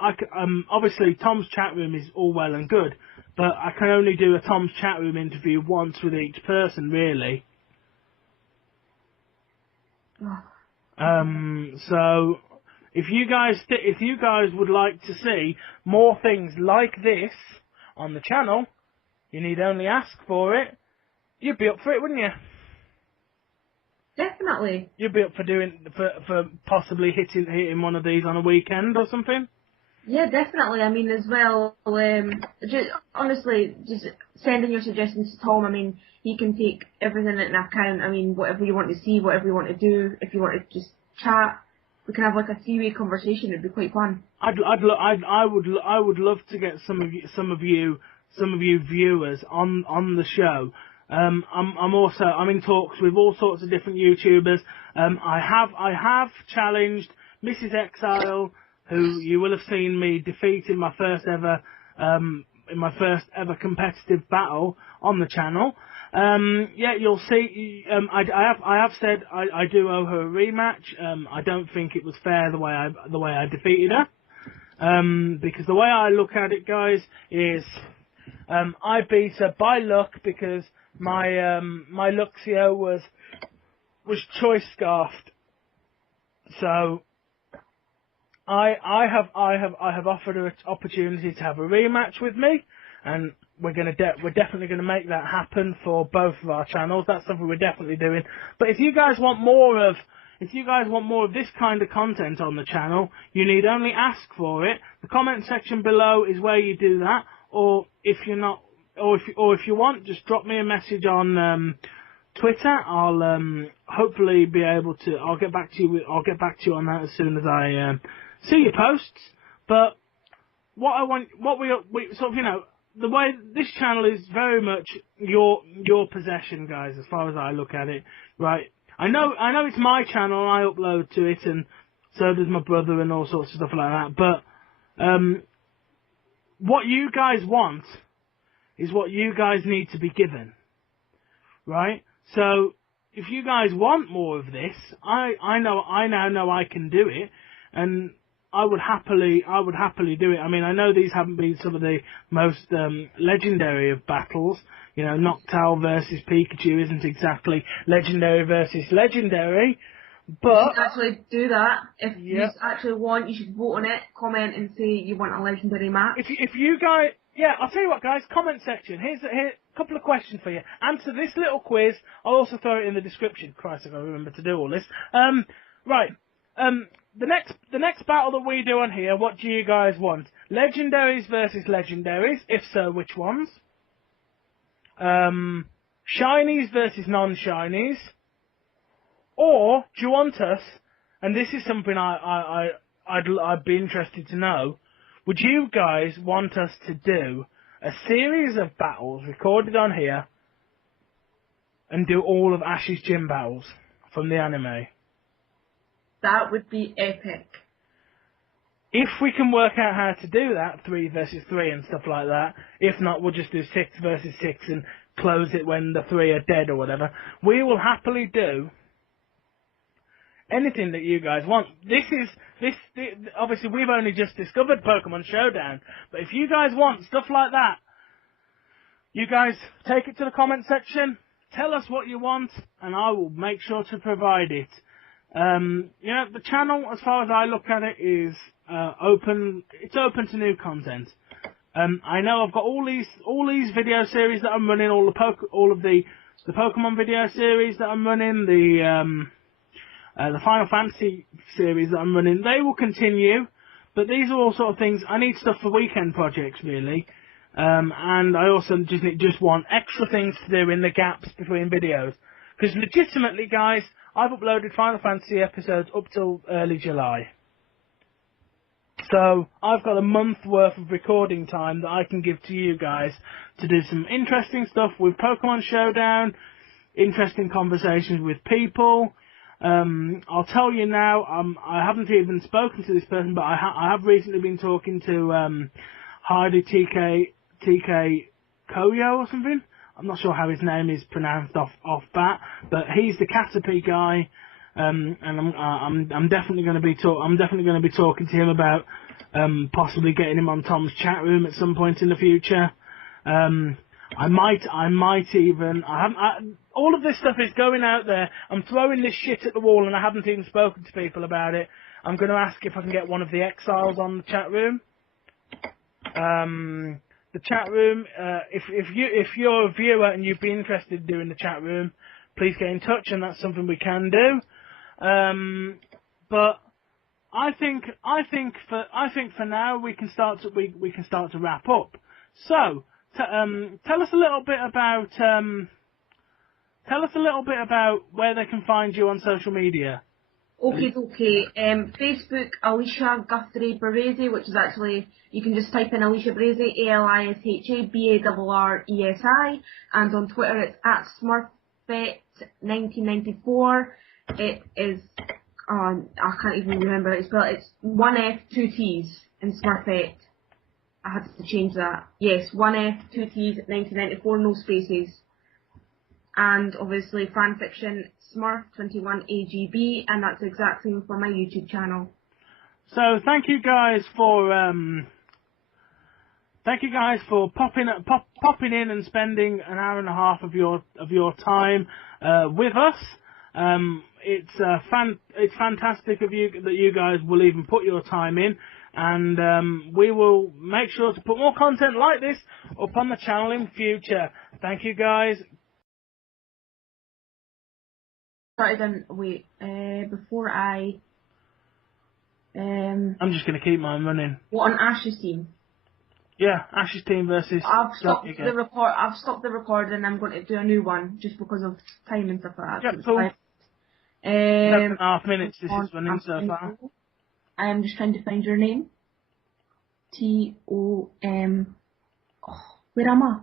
obviously Tom's chat room is all well and good, but I can only do a Tom's chat room interview once with each person, really. So if you guys would like to see more things like this on the channel, you need only ask for it. You'd be up for it, wouldn't you? Definitely. You'd be up for possibly hitting one of these on a weekend or something? Yeah, definitely. I mean, as well, honestly, just sending your suggestions to Tom. I mean, he can take everything into account. I mean, whatever you want to see, whatever you want to do, if you want to just chat, we can have like a three-way conversation. It'd be quite fun. I would love to get some of you viewers on the show. I'm in talks with all sorts of different YouTubers. I have challenged Mrs. Exile, who you will have seen me defeat in my first ever competitive battle on the channel. Yeah, you'll see. I have said I do owe her a rematch. I don't think it was fair the way I defeated her. Because the way I look at it, guys, is I beat her by luck, because my Luxio was choice scarfed. So I have offered her an opportunity to have a rematch with me, and we're definitely gonna make that happen for both of our channels. That's something we're definitely doing. But if you guys want more of this kind of content on the channel, you need only ask for it. The comment section below is where you do that. Or if you're not, or if you want, just drop me a message on Twitter. I'll hopefully be able to. I'll get back to you on that as soon as I see your posts. But what we sort of, you know, the way this channel is very much your possession, guys. As far as I look at it, right? I know it's my channel, and I upload to it, and so does my brother and all sorts of stuff like that. But what you guys want is what you guys need to be given, right? So if you guys want more of this, I now know I can do it, and I would happily do it. I mean, I know these haven't been some of the most legendary of battles. You know, Noctowl versus Pikachu isn't exactly legendary versus legendary, but you should actually do that. If you actually want, you should vote on it, comment, and say you want a legendary match. If you guys, yeah, I'll tell you what, guys. Comment section. Here's a couple of questions for you. Answer this little quiz. I'll also throw it in the description. Christ, I've got to remember to do all this. Right. The next battle that we do on here, what do you guys want? Legendaries versus legendaries. If so, which ones? Shinies versus non-shinies. Or do you want us? And this is something I'd be interested to know. would you guys want us to do a series of battles recorded on here and do all of Ash's gym battles from the anime? That would be epic. If we can work out how to do that, 3 versus 3 and stuff like that, if not, we'll just do 6 versus 6 and close it when the 3 are dead or whatever. We will happily do anything that you guys want. Obviously we've only just discovered Pokemon Showdown, but if you guys want stuff like that, you guys take it to the comment section, tell us what you want, and I will make sure to provide it. The channel, as far as I look at it, is open. It's open to new content. I know I've got all these video series that I'm running, all of the Pokemon video series that I'm running, the Final Fantasy series that I'm running. They will continue, but these are all sort of things. I need stuff for weekend projects, really, and I also just want extra things to do in the gaps between videos. Because legitimately, guys, I've uploaded Final Fantasy episodes up till early July. So I've got a month worth of recording time that I can give to you guys to do some interesting stuff with Pokemon Showdown, interesting conversations with people. I'll tell you now, I haven't even spoken to this person, but I have recently been talking to Heidi TK Koyo or something. I'm not sure how his name is pronounced off bat, but he's the Caterpie guy, and I'm definitely going to be talking to him about possibly getting him on Tom's chat room at some point in the future. I might even. All of this stuff is going out there. I'm throwing this shit at the wall, and I haven't even spoken to people about it. I'm going to ask if I can get one of the exiles on the chat room. The chat room, if you're a viewer and you'd be interested in doing the chat room, please get in touch, and that's something we can do. But I think for now we can start to wrap up. So tell us a little bit about where they can find you on social media. Okay. Facebook, Alicia Guthrie Barresi, which is actually, you can just type in Alicia Barresi, ALISHA and on Twitter it's at Smurfette1994. It is, I can't even remember how to spell it. It's 1F, 2 T's in Smurfette. I had to change that. Yes, 1F, 2 T's, 1994, no spaces. And obviously fanfiction SmurfetteAGB, and that's the exact same for my YouTube channel. So thank you guys for popping in and spending an hour and a half of your time with us. It's fantastic of you that you guys will even put your time in, and we will make sure to put more content like this up on the channel in future. Thank you guys. Before I I'm just going to keep mine running. What, on Ash's team? Yeah, Ash's team versus... I've stopped the recording. I'm going to do a new one just because of time and stuff like that. Yep, cool. 7.5 minutes this is running so far. I am just trying to find your name. Tom. Oh, where am I?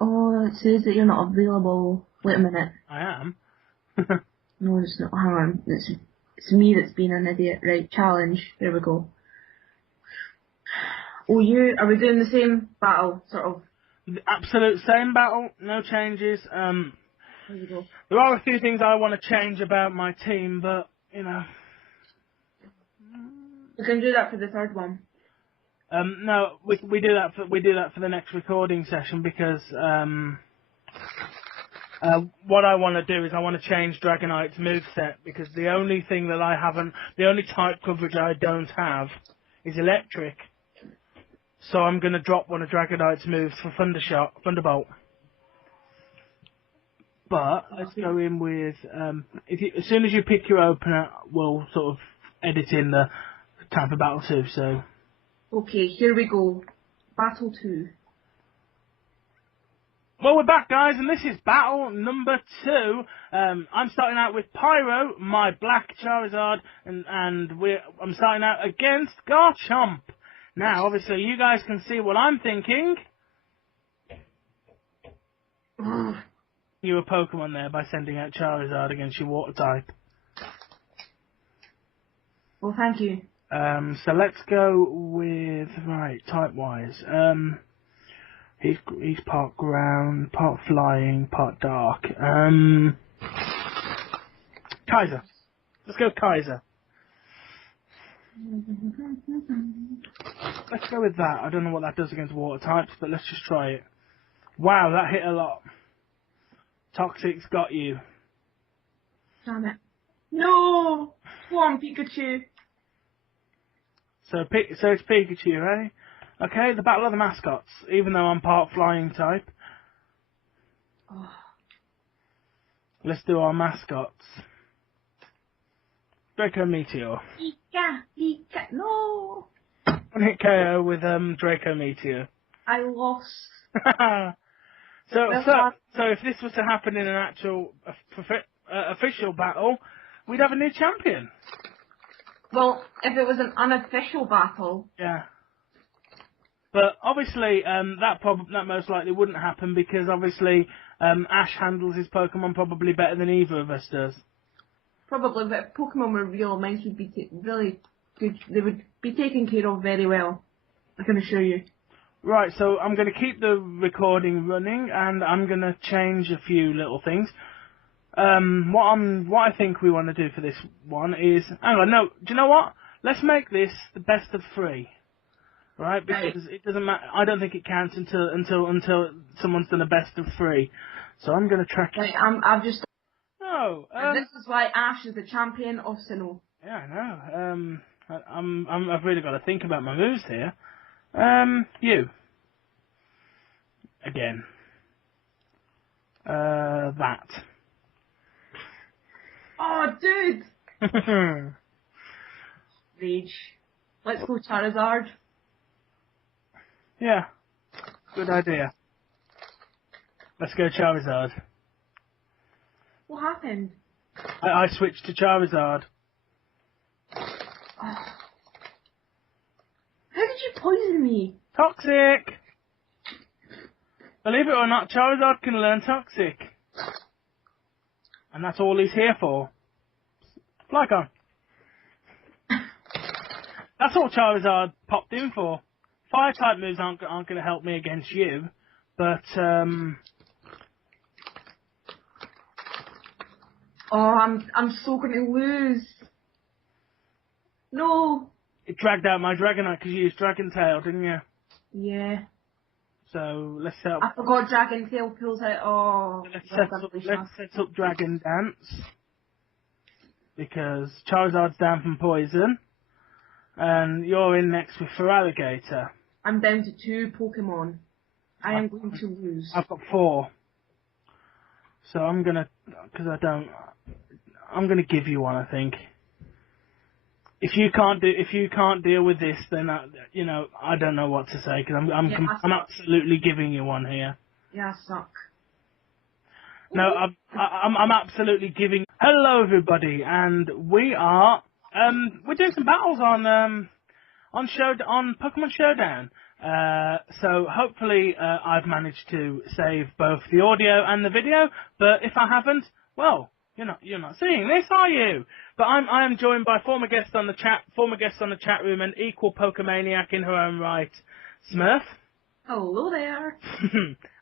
Oh, it says that you're not available. Wait a minute. I am. No, it's not. Hang on. It's me that's being an idiot. Right, challenge. There we go. Oh, are we doing the same battle, sort of? The absolute same battle, no changes. There you go. There are a few things I want to change about my team, but, you know. We can do that for the third one. No, we do that for the next recording session, because what I want to do is I want to change Dragonite's moveset, because the only type coverage I don't have is electric. So I'm going to drop one of Dragonite's moves for Thunderbolt. But let's go in with as soon as you pick your opener, we'll sort of edit in the time for Battle 2. So. Okay, here we go. Battle 2. Well, we're back, guys, and this is battle number 2. I'm starting out with Pyro, my black Charizard, and I'm starting out against Garchomp. Now, obviously, you guys can see what I'm thinking. You were Pokemon there by sending out Charizard against your water type. Well, thank you. So let's go with, right, type-wise. He's part ground, part flying, part dark. Kaiser. Let's go Kaiser. Let's go with that. I don't know what that does against water types, but let's just try it. Wow, that hit a lot. Toxic's got you. Damn it. No! Come on, Pikachu. So it's Pikachu, eh? Okay, the battle of the mascots, even though I'm part flying type. Oh. Let's do our mascots. Draco Meteor. Pika, no! One hit KO with Draco Meteor. I lost. So if this was to happen in an actual official battle, we'd have a new champion. Well, if it was an unofficial battle. Yeah. But obviously, that most likely wouldn't happen because obviously Ash handles his Pokemon probably better than either of us does. Probably, but if Pokemon were real, mine would be really good. They would be taken care of very well. I can assure you. Right, so I'm going to keep the recording running, and I'm going to change a few little things. What I think we want to do for this one is, hang on, no, do you know what? Let's make this the best of 3. Right, because it doesn't matter. I don't think it counts until someone's done a best of 3. So I'm going to track it. Right, I've just. No. This is why Ash is the champion of Sinnoh. Yeah, I know. I've really got to think about my moves here. You. Again. That. Oh, dude. Rage. Let's go Charizard. Yeah, good idea. Let's go Charizard. What happened? I switched to Charizard. Oh. How did you poison me? Toxic! Believe it or not, Charizard can learn Toxic. And that's all he's here for. Flycon. That's all Charizard popped in for. Fire-type moves aren't going to help me against you, but, Oh, I'm so going to lose. No. It dragged out my Dragonite because you used Dragon Tail, didn't you? Yeah. So, let's set up... I forgot Dragon Tail pulls out. Oh. Let's set up Dragon Dance. Because Charizard's down from Poison. And you're in next with Feraligatr. I'm down to 2 Pokemon. I am going to lose. I've got 4. So I'm gonna, I'm gonna give you one. I think. If you can't deal with this, then I don't know what to say because I'm absolutely giving you one here. Yeah, I suck. No, I'm absolutely giving. Hello, everybody, and we're doing some battles on Pokémon Showdown. So hopefully I've managed to save both the audio and the video. But if I haven't, well, you're not seeing this, are you? But I am joined by former guests on the chat room, and equal Pokemaniac in her own right, Smurf. Hello there.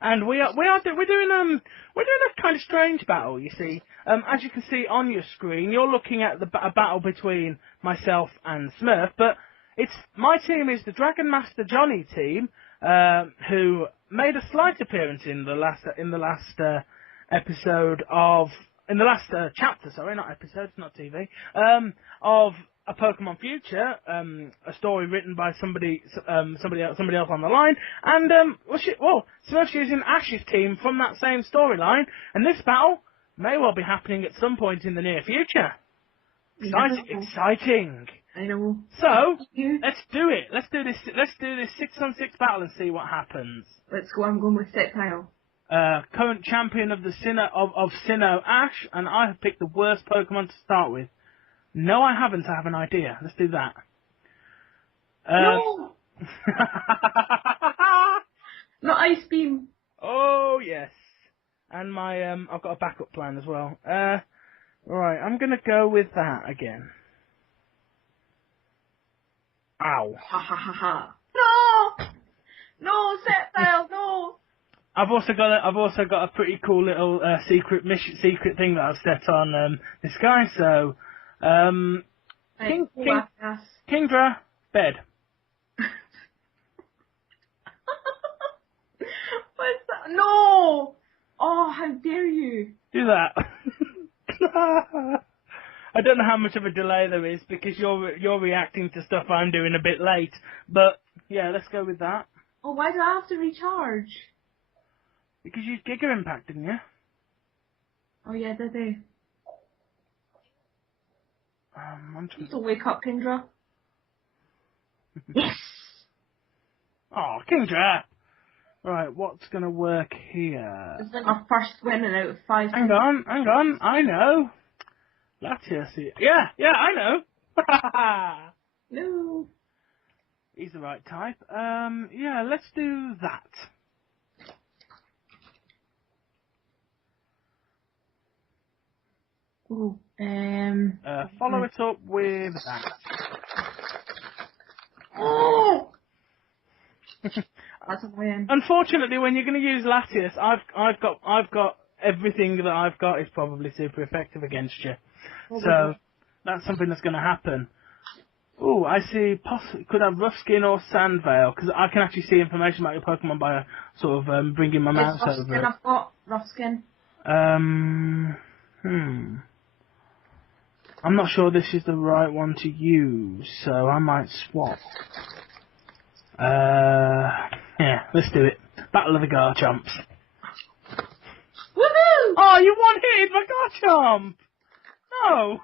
And we're doing a kind of strange battle. You see, as you can see on your screen, you're looking at a battle between myself and Smurf, but my team is the Dragon Master Johnny team, who made a slight appearance in the last chapter. Sorry, not episode, not TV. Of a Pokemon Future, a story written by somebody else on the line, and Smurf's using Ash's team from that same storyline, and this battle may well be happening at some point in the near future. Exciting. I know. So let's do it. Let's do this 6-on-6 battle and see what happens. Let's go. I'm going with Sceptile. current champion of the Sinnoh, Ash, and I have picked the worst Pokemon to start with. No, I haven't. I have an idea. Let's do that. No! Not Ice Beam. Oh, yes. And my, I've got a backup plan as well. Right, I'm gonna go with that again. Ow. Ha ha ha ha. No! No, Sceptile, no! I've also got a pretty cool little secret thing that I've set on this guy. So, Kingdra, bed. What's that? No! Oh, how dare you? Do that. I don't know how much of a delay there is because you're reacting to stuff I'm doing a bit late. But yeah, let's go with that. Oh, why do I have to recharge? Because you used Giga Impact, didn't you? Oh yeah, did they? I'm just... So wake up, Kingdra. Yes! Oh, Kingdra! Right, what's gonna work here? It's like my first winning out of 5. Hang on, I know. Latias, yeah, I know. No. He's the right type. Yeah, let's do that. Ooh, follow it up with that. Oh! That's a win. Unfortunately, when you're going to use Latias, I've got everything that I've got is probably super effective against you. So that's something that's going to happen. Ooh, I see. Could have Rough Skin or Sandvale because I can actually see information about your Pokemon by sort of bringing my mouse over it. I've got Rough Skin. I'm not sure this is the right one to use, so I might swap. Yeah, let's do it. Battle of the Garchomps. Woohoo! Oh, you one-hitted my Garchomp! No!